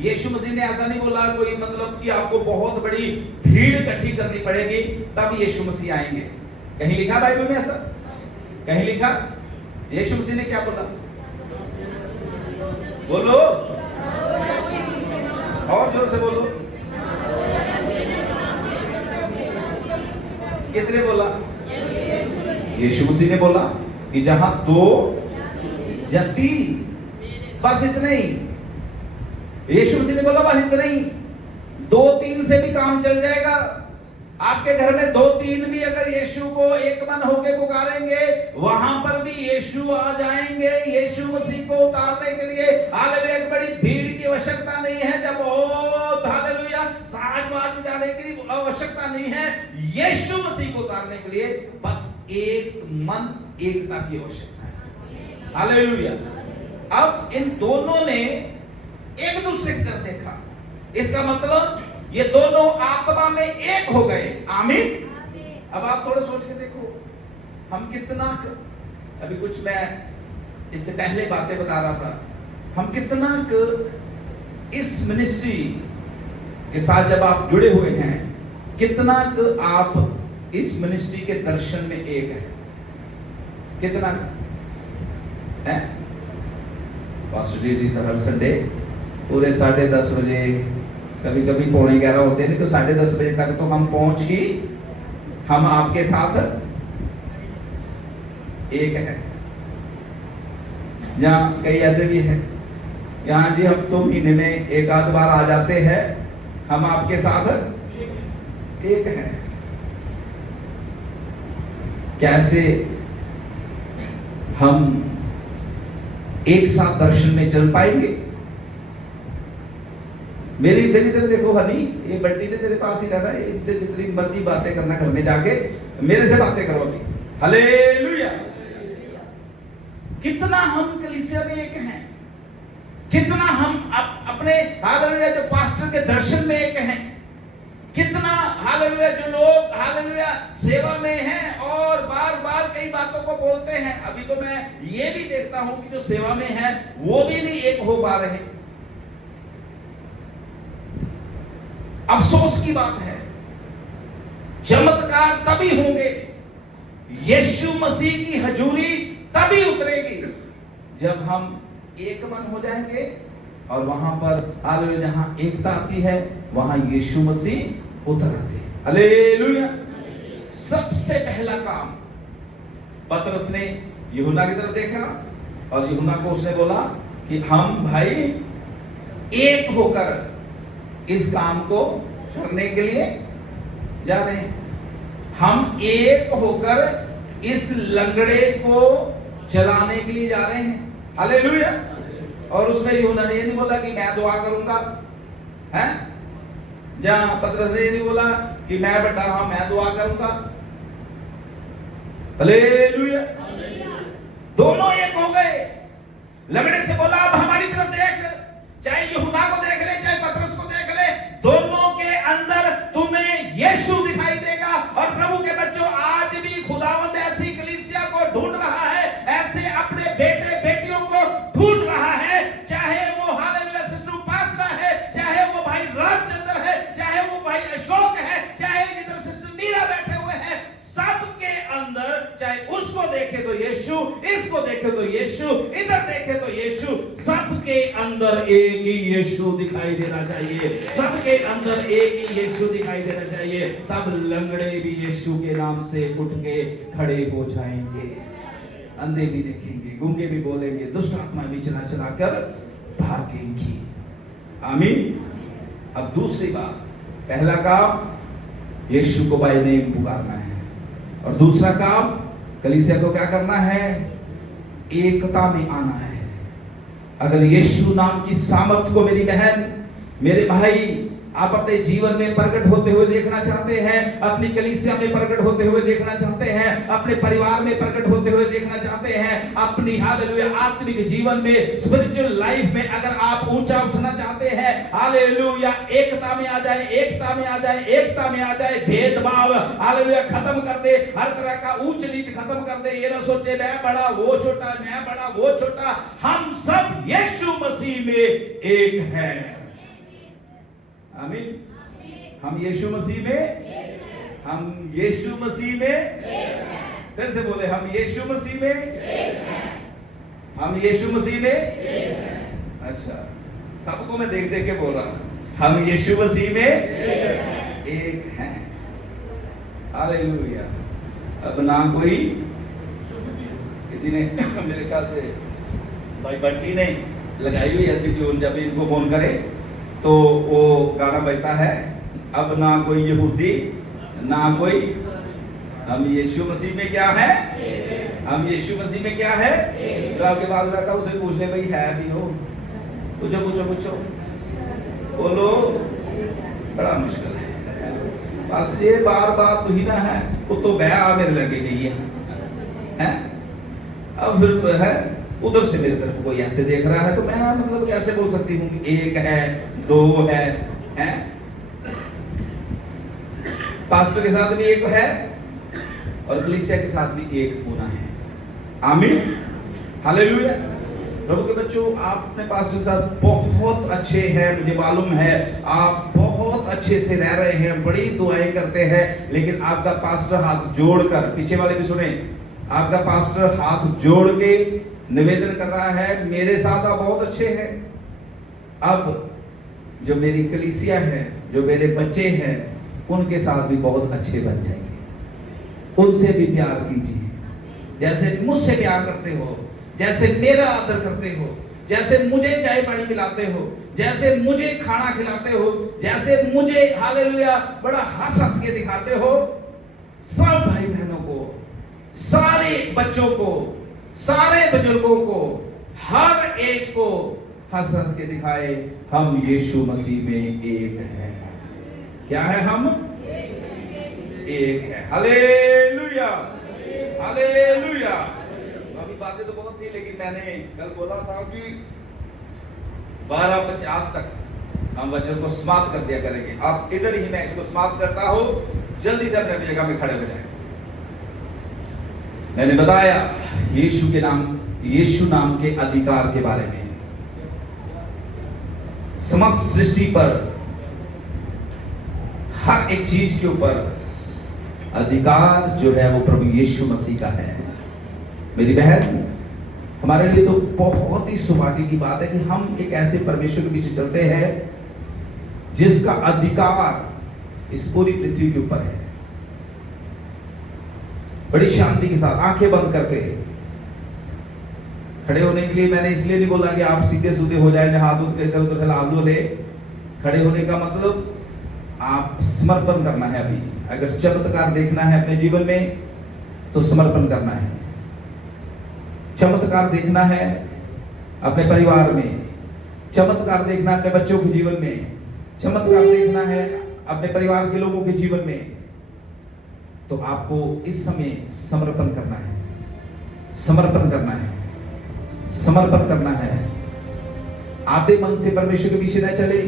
यीशु मसीह ने ऐसा नहीं बोला कोई मतलब कि आपको बहुत बड़ी भीड़ इकट्ठी करनी पड़ेगी तब यीशु मसीह आएंगे। कहीं लिखा बाइबल में ऐसा? कहीं लिखा? यीशु मसीह ने क्या बोला? बोलो, और जोर से बोलो। किसने बोला? यीशु मसीह ने बोला कि जहां 2 या 3, बस इतने ही। यीशु मसीह ने बोला बस इतने ही। 2-3 से भी काम चल जाएगा। आपके घर में 2-3 भी अगर यीशु को एक मन होकर पुकारेंगे, वहां पर भी यीशु आ जाएंगे यीशु मसीह को उतारने के लिए। हालेलुया। एक बड़ी भीड़ की आवश्यकता नहीं है, जब बहुत हालेलुया साज-बाज बजाने की आवश्यकता नहीं है। यीशु मसीह को उतारने के लिए बस एक मन, एकता की आवश्यकता है। हालेलुया। अब इन दोनों ने एक दूसरे की तरफ देखा, इसका मतलब ये दोनों आत्मा में एक हो गए। आमीन। अब आप थोड़ा सोच के देखो, हम कितना, अभी कुछ मैं इससे पहले बातें बता रहा था, हम कितना इस मिनिस्ट्री के साथ जब आप जुड़े हुए हैं, कितना आप इस मिनिस्ट्री के दर्शन में एक है? कितना है? पास्टर जी तो हर संडे पूरे 10:30 बजे, कभी कभी 11:15 होते, नहीं तो 10:30 बजे तक तो हम पहुंच ही, हम आपके साथ एक है। यहाँ कई ऐसे भी हैं, यहाँ जी हम तो महीने में एक आध बार आ जाते हैं, हम आपके साथ एक है। कैसे हम एक साथ दर्शन में चल पाएंगे? मेरी तरफ देखो हनी, ये बंटी ने तेरे पास ही रहना है, इनसे जितनी मर्जी बातें करना घर में जाके, मेरे से बातें करो अभी। हालेलुया। कितना हम कलीसिया में एक हैं, कितना हम अपने हालेलुया जो पास्टर के दर्शन में एक हैं, कितना हालेलुया जो लोग हालेलुया सेवा में हैं और बार बार कई बातों को बोलते हैं। अभी तो मैं ये भी देखता हूं कि जो सेवा में हैं वो भी नहीं एक हो पा रहे। अफसोस की बात है। चमत्कार तभी होंगे, यीशु मसीह की हजूरी तभी उतरेगी जब हम एक मन हो जाएंगे, और वहां पर हालेलुया जहां एकता आती है वहां यीशु मसीह उतर आते हैं। हालेलुया। सबसे पहला काम पतरस ने यूहन्ना की तरफ देखा और यूहन्ना को उसने बोला कि हम भाई एक होकर इस काम को करने के लिए जा रहे हैं, हम एक होकर इस लंगड़े को चलाने के लिए जा रहे हैं। हालेलुया। और उसमें यूहन्ना ने ये नहीं बोला कि मैं दुआ करूंगा, हैं? जहां पतरस ने ये नहीं बोला कि मैं बेटा हाँ मैं दुआ करूंगा। हालेलुया। दोनों एक हो गए। लंगड़े से बोला अब हमारी तरफ देख, चाहे यूहन्ना को देख ले चाहे पतरस को देख ले, दोनों के अंदर तुम्हें यीशु दिखाई देगा। और प्रभु के बच्चों, आज भी खुदावंद ऐसी कलीसिया को ढूंढ रहा है, ऐसे अपने बेटे बेटियों को ढूंढ रहा है, चाहे वो हालेलुया सिस्टर उपासना है, चाहे वो भाई राजचंद्र है, चाहे वो भाई अशोक है, चाहे इधर सिस्टर मीरा बैठे हुए हैं, सबके अंदर चाहे उसको देखे तो यीशु, इसको देखे तो यीशु, इधर देखे तो यीशु, सबके अंदर एक ही यीशु दिखाई देना चाहिए, सबके अंदर एक ही यीशु दिखाई देना चाहिए। तब लंगड़े भी यीशु के नाम से उठ के खड़े हो जाएंगे, अंधे भी देखेंगे, गूंगे भी बोलेंगे, दुष्ट आत्मा भी चला चला कर भागेंगी। आमीन। अब दूसरी बात, पहला काम यीशु को बाय नेम पुकारना है, और दूसरा काम कलीसिया को क्या करना है? एकता में आना है। अगर यीशु नाम की सामर्थ को मेरी बहन मेरे भाई आप अपने जीवन में प्रकट होते हुए देखना चाहते हैं, अपनी कलीसिया में प्रकट होते हुए देखना चाहते हैं, अपने परिवार में प्रकट होते हुए देखना चाहते हैं, अपनी हालेलुया आत्मिक जीवन में स्पिरिचुअल लाइफ में अगर आप ऊंचा उठना चाहते हैं, हालेलुया एकता में आ जाए, एकता में आ जाए, एकता में आ जाए, भेदभाव हालेलुया खत्म कर दे, हर तरह का ऊंच नीच खत्म कर दे। ये ना सोचे मैं बड़ा वो छोटा, मैं बड़ा वो छोटा, हम सब यीशु मसीह में एक हैं। आमीन। हम यीशु मसीह में, हम यीशु मसीह में, फिर से बोले हम यीशु मसीह में, हम यीशु मसीह में। अच्छा, सबको मैं देख देख के बोल रहा हूं, हम यीशु मसीह में एक हैं। हालेलुया। अब ना कोई किसी ने मेरे ख्याल से भाई बंटी ने लगाई हुई ऐसी ट्यून, जब इनको फोन करे तो वो गाना बजता है, अब ना कोई यहूदी ना कोई, हम यीशु मसीह में क्या है? हम यीशु मसीह में क्या है? जो आपके पास बैठा उसे पूछ ले भाई है भी हो, पूछो पूछो पूछो, बोलो। बड़ा मुश्किल है बस, ये बार बार तो ही ना है, वो तो बया मेरे लगे गई है। अब फिर है उधर से मेरी तरफ कोई ऐसे देख रहा है तो मैं मतलब कैसे बोल सकती हूँ कि एक है दो है, हैं? पास्टर के साथ भी एक है और कलीसिया के साथ भी एक होना है। आमीन। हालेलुया। प्रभु के बच्चों, आप अपने पास्टर के साथ बहुत अच्छे हैं, मुझे मालूम है आप बहुत अच्छे से रह रहे हैं, बड़ी दुआएं करते हैं, लेकिन आपका पास्टर हाथ जोड़कर, पीछे वाले भी सुने, आपका पास्टर हाथ जोड़ के निवेदन कर रहा है, मेरे साथ आप बहुत अच्छे हैं, अब जो मेरी कलीसिया है, जो मेरे बच्चे हैं, उनके साथ भी बहुत अच्छे बन जाएंगे, उनसे भी प्यार कीजिए, जैसे मुझसे प्यार करते हो, जैसे मेरा आदर करते हो, जैसे मुझे चाय पानी पिलाते हो, जैसे मुझे खाना खिलाते हो, जैसे मुझे हालेलुया बड़ा हंस हंस के दिखाते हो, सब भाई बहनों को, सारे बच्चों को, सारे बुजुर्गों को, हर एक को हंस हंस के दिखाए, हम यीशु मसीह में एक हैं। क्या है? हम एक है। Hallelujah, hallelujah. अभी बातें तो बहुत थी, लेकिन मैंने कल बोला था कि 12:50 तक हम वचन को समाप्त कर दिया करेंगे। अब इधर ही मैं इसको समाप्त करता हूं, जल्दी से अपनी जगह में खड़े हो जाए। मैंने बताया यीशु के नाम, यीशु नाम के अधिकार के बारे में। समस्त सृष्टि पर हर एक चीज के ऊपर अधिकार जो है वो प्रभु यीशु मसीह का है। मेरी बहन, हमारे लिए तो बहुत ही सौभाग्य की बात है कि हम एक ऐसे परमेश्वर के पीछे चलते हैं जिसका अधिकार इस पूरी पृथ्वी के ऊपर है। बड़ी शांति के साथ आंखें बंद करके खड़े होने के लिए मैंने इसलिए नहीं बोला कि आप सीधे सूधे हो जाए, हाथ इधर उधर फैला ले। खड़े होने का मतलब आप समर्पण करना है। अभी अगर चमत्कार देखना है अपने जीवन में तो समर्पण करना है। चमत्कार देखना है अपने परिवार में, चमत्कार देखना है अपने बच्चों के जीवन में, चमत्कार देखना है अपने परिवार के लोगों के जीवन में, तो आपको इस समय समर्पण करना है, समर्पण करना है, समर्पण करना है। आधे मन से परमेश्वर के पीछे न चले,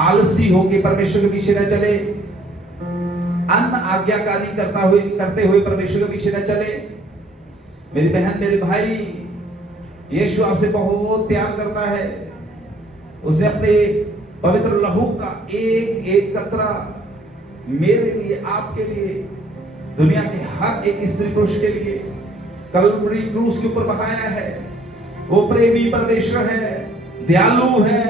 आलसी होके परमेश्वर के पीछे न चले, अन्न आज्ञाकारी करते हुए परमेश्वर के पीछे न चले। मेरी बहन, मेरे भाई, यीशु आपसे बहुत प्यार करता है। उसने अपने पवित्र लहू का एक एक कतरा मेरे लिए, आपके लिए, दुनिया के हर एक स्त्री पुरुष के लिए कल्वरी क्रूस के ऊपर बहाया है। वो प्रेमी परमेश्वर है, दयालु है,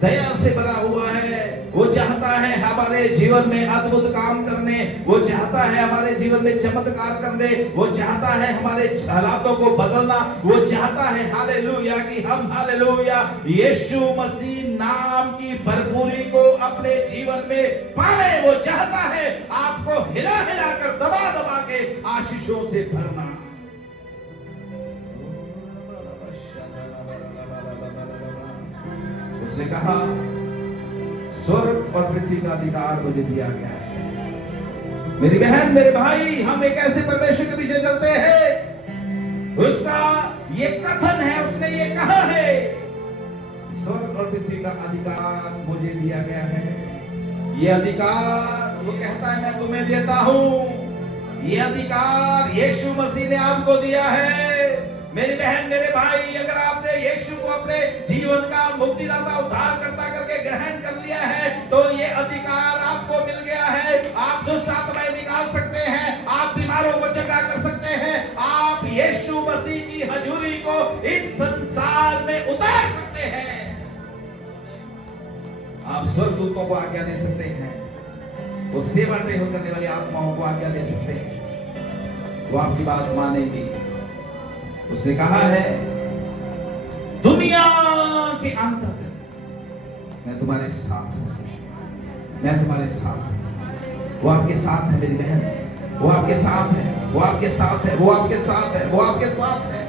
दया से भरा हुआ है। वो चाहता है हमारे जीवन में अद्भुत काम करने, वो चाहता है हमारे जीवन में चमत्कार करने, वो चाहता है हमारे हालातों को बदलना, वो चाहता है हालेलुया कि हम हालेलुया यीशु मसीह नाम की भरपूरी को अपने जीवन में पाए। वो चाहता है आपको हिला हिला कर, दबा दबा के आशीषों से भरना। उसने कहा स्वर्ग और पृथ्वी का अधिकार मुझे दिया गया है। मेरी बहन, मेरे भाई, हम एक ऐसे परमेश्वर के पीछे चलते हैं, उसका ये कथन है, उसने ये कहा है, स्वर्ग और पृथ्वी का अधिकार मुझे दिया गया है। ये अधिकार वो कहता है मैं तुम्हें देता हूं। ये अधिकार यीशु मसीह ने आपको दिया है। मेरी बहन, मेरे भाई, अगर आपने यीशु को अपने जीवन का मुक्तिदाता, उद्धारकर्ता करके ग्रहण कर लिया है, तो ये अधिकार आपको मिल गया है। आप दुष्ट आत्माएं निकाल सकते हैं, आप बीमारों को चंगा कर सकते हैं, आप यीशु मसीह की हजूरी को इस संसार में उतार सकते हैं। आप स्वर्गदूतों को आज्ञा दे सकते हैं, वो सेवा करने वाली आत्माओं को आज्ञा दे सकते हैं, वो आपकी बात मानेगी। उसने कहा है दुनिया के अंत तक मैं तुम्हारे साथ हूं, मैं तुम्हारे साथ हूं। वो आपके साथ है मेरी बहन, वो आपके साथ है, वो आपके साथ है, वो आपके साथ है, वो आपके साथ है।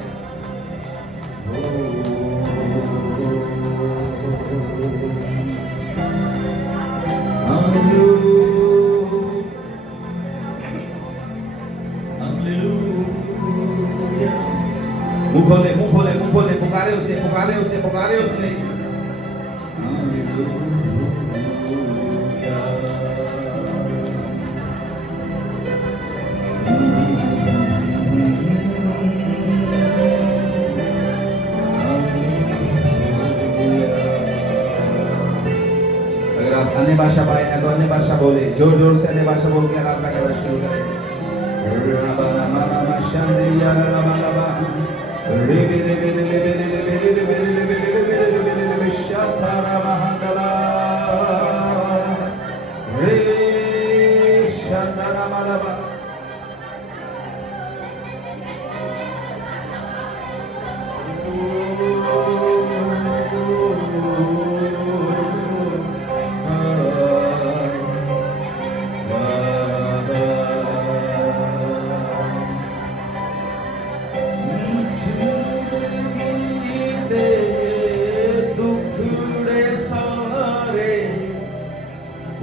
मुंह खोले, मुंह खोले, मुंह खोले, पुकारे उसे, पुकारे उसे, पुकारे उसे। अन्य भाषा बोले, जोर जोर से अन्य भाषा बोल के आराधना करना शुरू करें।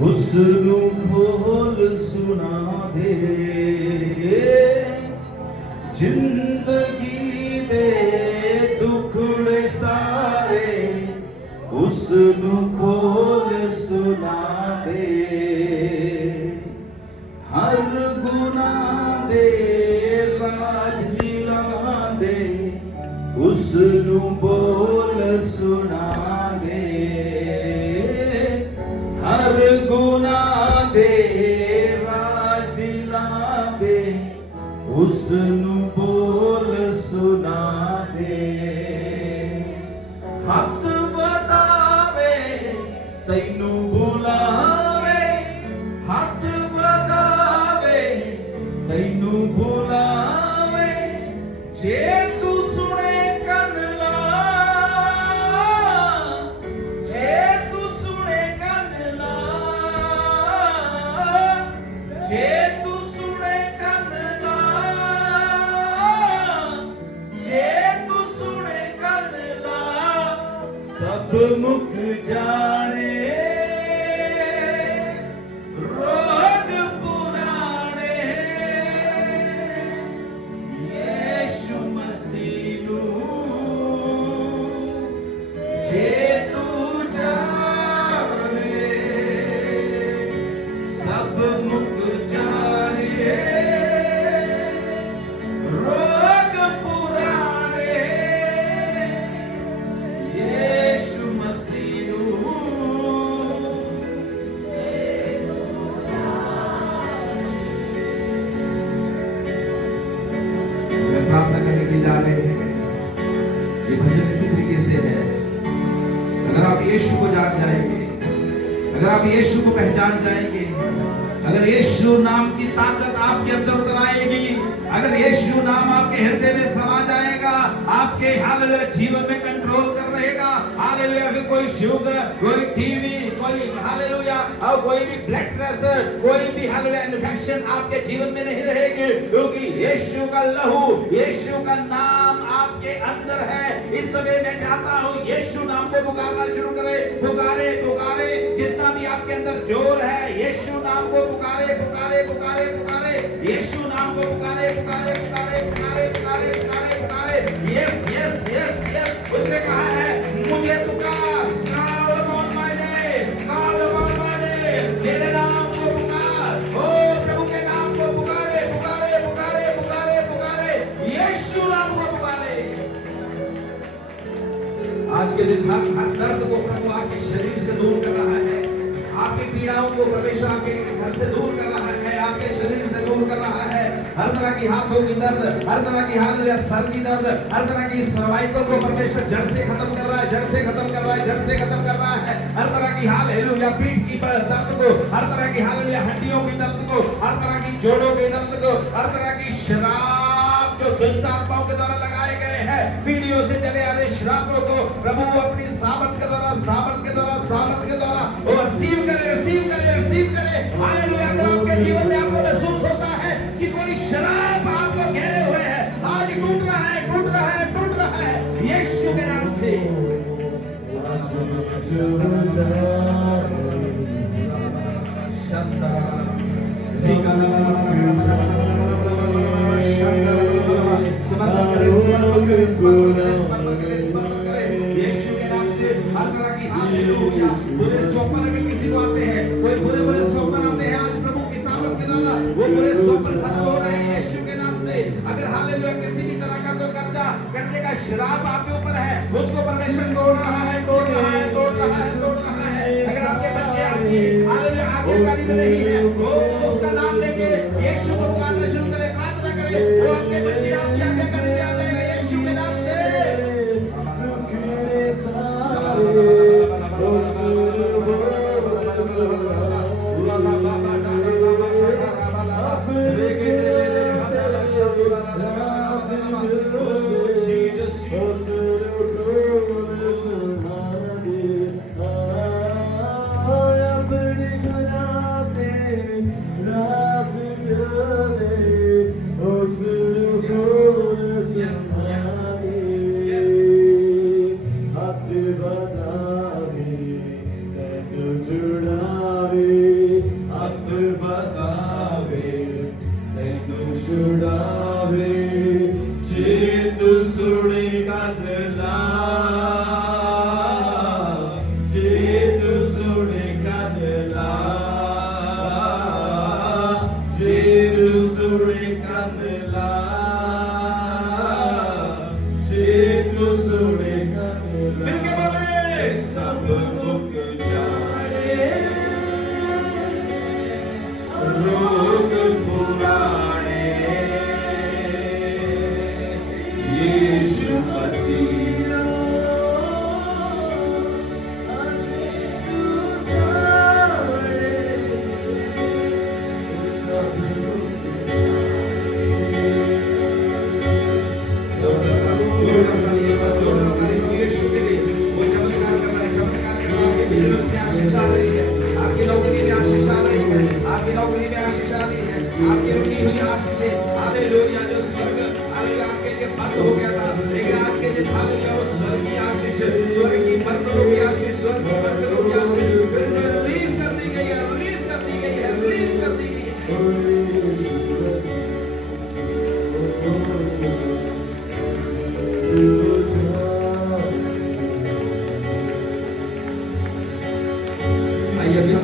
उसनु खोल सुना दे, जिंदगी दे दुखड़े सारे, उसनु खोल सुना दे, हर गुनाह दे राज दिला दे, उसनु बोल सुना दे, हर गुनाह दे राज दिला दे, उसनु बोल सुना दे, हक बतावे तैनू बुलावे, हक बतावे तैनू बुलावे, जे तू सुने कन ला, जे तू सुने कन ला, जे तू सुने कन ला, जे तू सुने कन ला, सब मुक जाने रोग पुराने, यीशु मसीह जे तू जाने, सब मुक जाने रोग पुराने, यीशु मसीह प्रार्थना करने के लिए जा रहे हैं। ये भजन इसी तरीके से है। अगर आप यीशु को जान जाएंगे, अगर आप यीशु को पहचान जाएंगे, अगर यीशु नाम की ताकत आपके अंदर उतर आएगी, अगर यीशु नाम आपके हृदय में समा जाएगा, आपके हालेलुया जीवन में कंट्रोल कर रहेगा। हालेलुया, फिर कोई शुगर, कोई टीवी, कोई हालेलुया और कोई भी ब्लड प्रेशर, कोई भी हालेलुया इन्फेक्शन आपके जीवन में नहीं रहेगी, क्योंकि यीशु का लहू, यीशु का नाम आपके अंदर है। इस समय मैं चाहता हूँ यीशु नाम को पुकारना शुरू करें। पुकारे पुकारे, जितना भी आपके अंदर जोर है, यीशु नाम को पुकारे पुकारे पुकारे पुकारे, यीशु नाम को पुकारे पुकारे पुकारे पुकारे पुकारे पुकारे पुकारे। यस यस यस यस, उसने कहा है मुझे पुकार, call on my name, call on my name, मेरे नाम को पुकार, ओ प्रभु के नाम को पुकारे पुकारे पुकारे पुकारे पुकारे, यीशु नाम को पुकारे। आज के दिन हर दर्द को प्रभु आपके शरीर से दूर कर रहा है, आपकी पीड़ाओं को परमेश्वर आपके घर से दूर कर रहा है, आपके शरीर से दूर कर रहा है। हर तरह की हाथों की दर्द, हर तरह की हालेलुया सर की दर्द, हर तरह की सर्वाइकल को परमेश्वर जड़ से खत्म कर रहा है, जड़ से खत्म कर रहा है, जड़ से खत्म कर रहा है। हर तरह की हालेलुया पीठ की दर्द को, हर तरह की हालेलुया हड्डियों की दर्द को, हर तरह की जोड़ों के दर्द को, हर तरह की श्राप जो दुष्ट आत्माओं के द्वारा लगाए गए हैं, पीढ़ियों से चले आ रहे श्रापों को प्रभु अपनी सामर्थ के द्वारा, सामर्थ के द्वारा, सामर्थ के द्वारा वो रिसीव करे, रिसीव करे, रिसीव करे। हालेलुया, अगर आपके जीवन में आपको महसूस होता है कि कोई शराब आपको घेरे हुए है, आज टूट रहा है, टूट रहा है, टूट रहा है, यीशु के नाम से। यीशु के नाम से हर तरह की हालेलुया बुरे स्वप्न अगर किसी को आते हैं, कोई बुरे बुरे स्वप्न आते हैं, आज प्रभु की सामर्थ के द्वारा वो बुरे स्वप्न खत्म हो रहे हैं यीशु के नाम से। अगर हालेलुया किसी भी तरह का कोई करने का श्राप आपके ऊपर है, उसको परमेश्वर तोड़ रहा है, तोड़ रहा है, तोड़ रहा है, तोड़ रहा है। अगर आपके बच्चे बच्चे आपकी हालेलुया आज्ञाकारी में नहीं है, वो उसका नाम लेके यीशु को पुकारना शुरू करें, प्रार्थना करें, वो आपके बच्चे आपकी आज्ञाकारी में आ जाएगा यीशु के नाम से।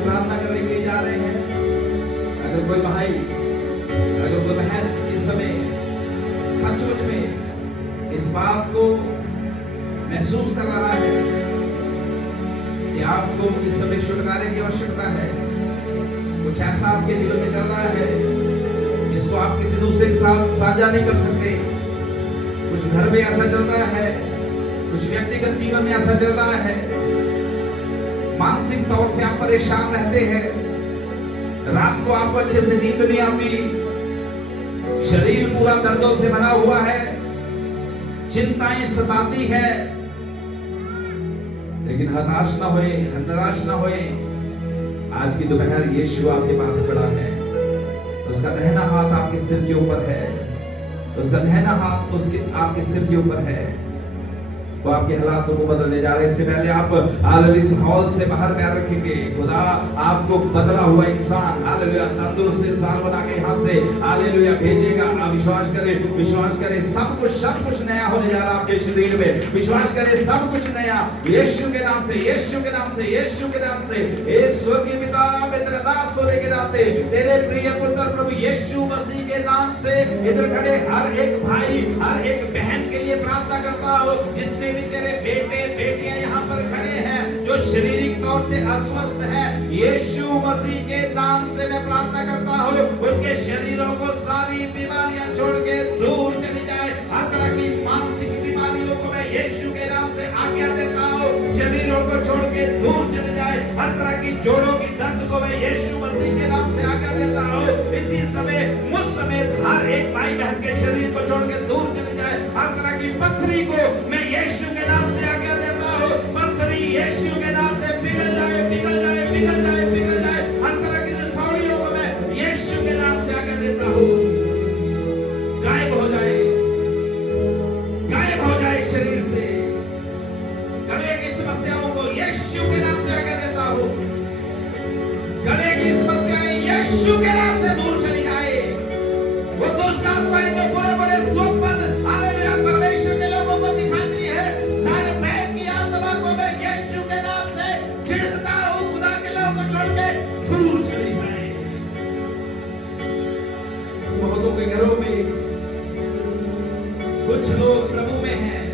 प्रार्थना करने के लिए जा रहे हैं। अगर कोई भाई, अगर कोई बहन इस समय सचमुच में इस बात को महसूस कर रहा है कि आपको इस समय छुटकारे की आवश्यकता है, कुछ ऐसा आपके जीवन में चल रहा है जिसको आप किसी दूसरे के साथ साझा नहीं कर सकते, कुछ घर में ऐसा चल रहा है, कुछ व्यक्तिगत जीवन में ऐसा चल रहा है, मानसिक तौर से आप परेशान रहते हैं, रात को आपको अच्छे से नींद नहीं आती, शरीर पूरा दर्दों से भरा हुआ है, चिंताएं सताती है, लेकिन हताश ना होए, निराश ना होए। आज की दोपहर यीशु आपके पास खड़ा है, उसका दाहिना हाथ आपके सिर के ऊपर है, उसका दाहिना हाथ उसके आपके सिर के ऊपर है, वो आपके हालातों को बदलने जा रहे हैं। इससे पहले आप हालेलुया इस हॉल से बाहर पैर रखेंगे, खुदा आपको बदला हुआ इंसान, हालेलुया तंदुरुस्त इंसान बना के यहाँ से हालेलुया भेजेगा। आप विश्वास करें, विश्वास करें, सब कुछ नया होने जा रहा है आपके शरीर में। विश्वास करें, सब कुछ नया यीशु के नाम से, यीशु के नाम से, यीशु के नाम से। हे स्वर्गीय पिता, मैं तेरा दास होने के नाते तेरे प्रिय पुत्र प्रभु यीशु मसीह के नाम से इधर खड़े हर एक भाई, हर एक बहन के लिए प्रार्थना करता हूँ। जितने भी तेरे बेटे बेटियां यहाँ पर खड़े हैं जो शारीरिक तौर से अस्वस्थ है, यीशु मसीह के नाम से मैं प्रार्थना करता हूँ उनके शरीरों को सारी बीमारियां छोड़ के दूर चली जाए। हर तरह की मानसिक बीमारियों को मैं यीशु के नाम से आज्ञा देता हूँ, शरीरों को छोड़ के दूर चली जाए। हर तरह की जोड़ों की दर्द को मैं यीशु मसीह के नाम से आज्ञा देता हूँ। इसी समय मुझ समेत हर एक भाई बहन के शरीर को छोड़ के दूर चली जाए। हर तरह की पथरी को मैं यीशु के नाम से आज्ञा देता हूँ, पथरी यीशु के नाम से पिघल जाए, पिघल जाए, पिघल जाए, पिघल जाए। हर तरह की रसौड़ियों को मैं यीशु के नाम से आज्ञा देता हूँ, गायब हो जाए, गायब हो जाए शरीर से। गले की समस्याओं को यीशु के नाम से आज्ञा देता हूँ, गले की समस्याएं यीशु के नाम से दूर चली जाए। वो दुष्ट आत्माएं जो बुरे बुरे स्वप्न हालेलुया परमेश्वर के लोगों को दिखाती है, नर भय की आत्मा को मैं यीशु के नाम से छिड़कता हूँ, खुदा के लोगों को छोड़ के दूर चली जाए। बहुतों के घरों में कुछ लोग प्रभु में हैं,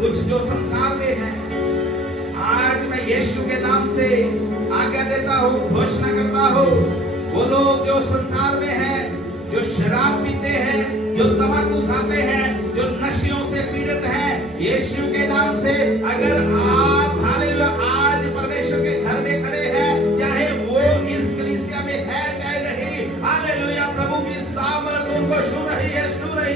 कुछ जो संसार में हैं। आज मैं यीशु के नाम से आज्ञा देता हूँ, घोषणा करता हूँ, वो लोग जो संसार में हैं, जो शराब पीते हैं, जो तंबाकू खाते हैं, जो नशों से पीड़ित हैं, यीशु के नाम से अगर आप हालेलुया आज परमेश्वर के घर में खड़े हैं, चाहे वो इस कलीसिया में है चाहे नहीं, हालेलुया प्रभु की सामर्थ उनको छू रही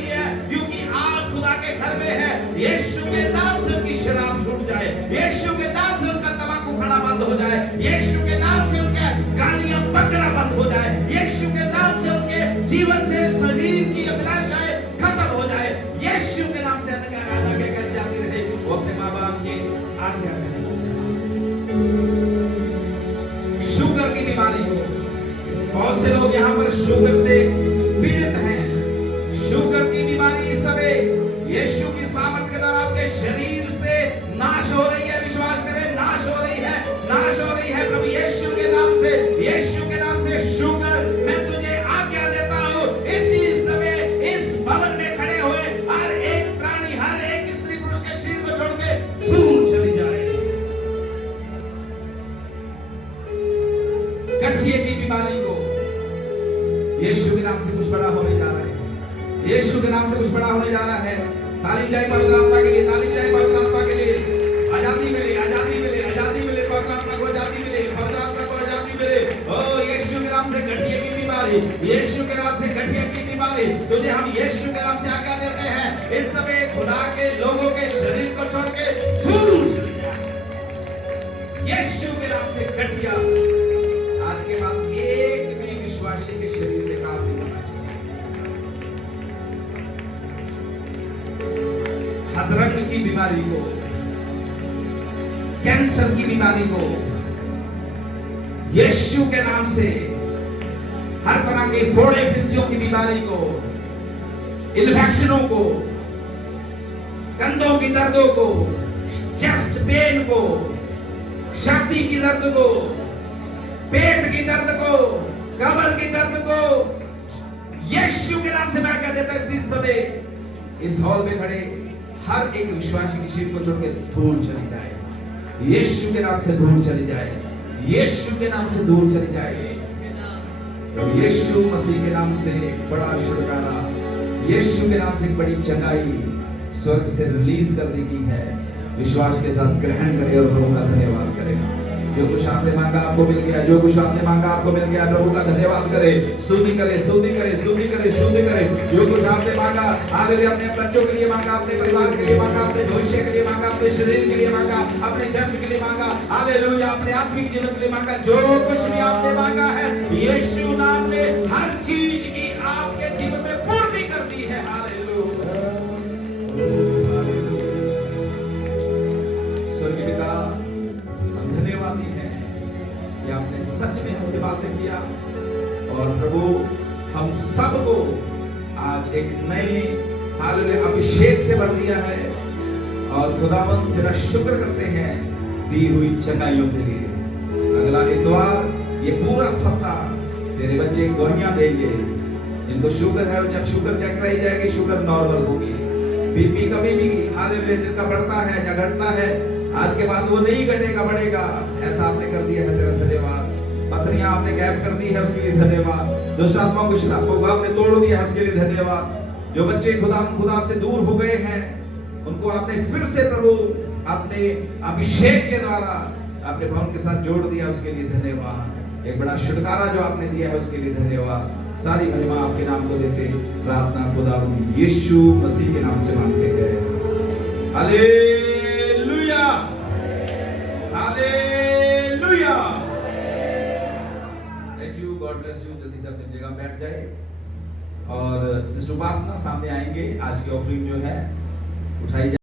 है, क्योंकि आप खुदा के घर में हैं। यीशु के नाम से उनकी शराब छूट जाए, यीशु के नाम से उनका तंबाकू खाना बंद हो जाए, यीशु के नाम से उनके गालियां बकरा बंद हो जाए, यीशु के नाम से उनके जीवन से शरीर की अभिलाषाएं खत्म हो जाए, यीशु के नाम से आगे कर जाती रहे। वो अपने माँ बाप की आज्ञा करें। शुगर की बीमारी को, बहुत से लोग यहाँ पर शुगर से पीड़ित हैं। शुगर की बीमारी इस समय यीशु की सामर्थ के द्वारा आपके शरीर से नाश हो रही है। विश्वास करें, नाश हो रही है, नाश हो रही है। प्रभु यीशु के नाम से, यीशु के नाम से शुगर मैं तुझे आज्ञा देता हूँ, इसी समय इस भवन में खड़े हुए हर एक प्राणी, हर एक स्त्री पुरुष के शरीर को छोड़ के दूर चली जाए। गठिए की बीमारी को यीशु के नाम से कुछ बड़ा होने जा रहा है, यीशु के नाम से कुछ बड़ा होने जा रहा है। ताली जाए पवित्र आत्मा के लिए, ताली जाए पवित्र आत्मा के लिए। आजादी मिले, आजादी मिले, आजादी मिले, पवित्र आत्मा को आजादी मिले, पवित्र आत्मा को आजादी मिले। ओ यीशु के नाम से गठिए की बीमारी, यीशु के नाम से गठिए की बीमारी, तुझे हम यीशु के नाम से आज्ञा देते हैं, इस समय खुदा के लोगों के शरीर को छोड़ के दूर चले जाए। यीशु के नाम से गठिया आज के बाद एक भी विश्वासी के शरीर में काम नहीं करना चाहिए। अधरंग की बीमारी को, कैंसर की बीमारी को यीशु के नाम से, हर तरह के फोड़े फिंसियों की बीमारी को, इन्फेक्शनों को, कंधों की दर्दों को, चेस्ट पेन को, छाती की दर्द को, पेट की दर्द को, कमर की दर्द को यीशु के नाम से मैं क्या देता इस समय इस हॉल में खड़े हर एक विश्वासी की शरीर को छोड़ के दूर चली जाए। यीशु के नाम से दूर चली जाए, यीशु के नाम से दूर चली जाए। तो यीशु मसीह के नाम से एक बड़ा छुटकारा, यीशु के नाम से एक बड़ी चंगाई स्वर्ग से रिलीज करने की है। विश्वास के साथ ग्रहण करें और प्रभु का धन्यवाद करें। जो कुछ आपने मांगा आपको मिल गया, जो कुछ आपने मांगा आपको मिल गया। प्रभु का धन्यवाद करें, स्तुति करें, स्तुति करें, स्तुति करें, स्तुति करें। जो कुछ आपने मांगा, हालेलुया, अपने बच्चों के लिए मांगा, अपने परिवार के लिए मांगा, अपने भविष्य के लिए मांगा, अपने शरीर के लिए मांगा, अपने चर्च के लिए मांगा, हालेलुया, अपने आत्मिक जीवन के लिए मांगा। जो कुछ भी आपने मांगा है यीशु नाम में हर चीज की आपके जीवन में पूर्ति कर दी है। हालेलुया। स्वर्गीय पिता, धन्यवादी है कि आपने सच में हमसे बातें किया और प्रभु हम सबको आज एक नए हालेलुया अभिषेक से भर दिया है। और खुदावंद तेरा शुक्र करते हैं दी हुई चंगाइयों के लिए। अगला इतवार ये पूरा सप्ताह तेरे बच्चे गवाहियां देंगे। इनको शुगर है और जब शुगर चेक रही जाएगी शुगर नॉर्मल होगी। बीपी कभी भी हालेलुया जिनका बढ़ता है या घटता है आज के बाद वो नहीं घटेगा, बढ़ेगा। ऐसा आपने कर दिया है, तेरा धन्यवाद। पत्रियां आपने गायब कर दी है, उसके लिए धन्यवाद। दुष्ट आत्माओं को श्रापों को आपने तोड़ दिया है, उसके लिए धन्यवाद। जो बच्चे खुदा से दूर हो गए हैं उनको आपने फिर से प्रभु अपने अभिषेक के द्वारा अपने भवन के साथ जोड़ दिया, उसके लिए धन्यवाद। एक बड़ा छुटकारा जो आपने दिया है उसके लिए धन्यवाद। सारी महिमा आपके नाम को देते प्रार्थना खुदा यीशु मसीह के नाम से मांगते हैं। Hallelujah, hallelujah. Thank you, God bless you. जल्दी से अपनी जगह बैठ जाए और सिस्टर उपासना सामने आएंगे। आज की ऑफरिंग जो है उठाई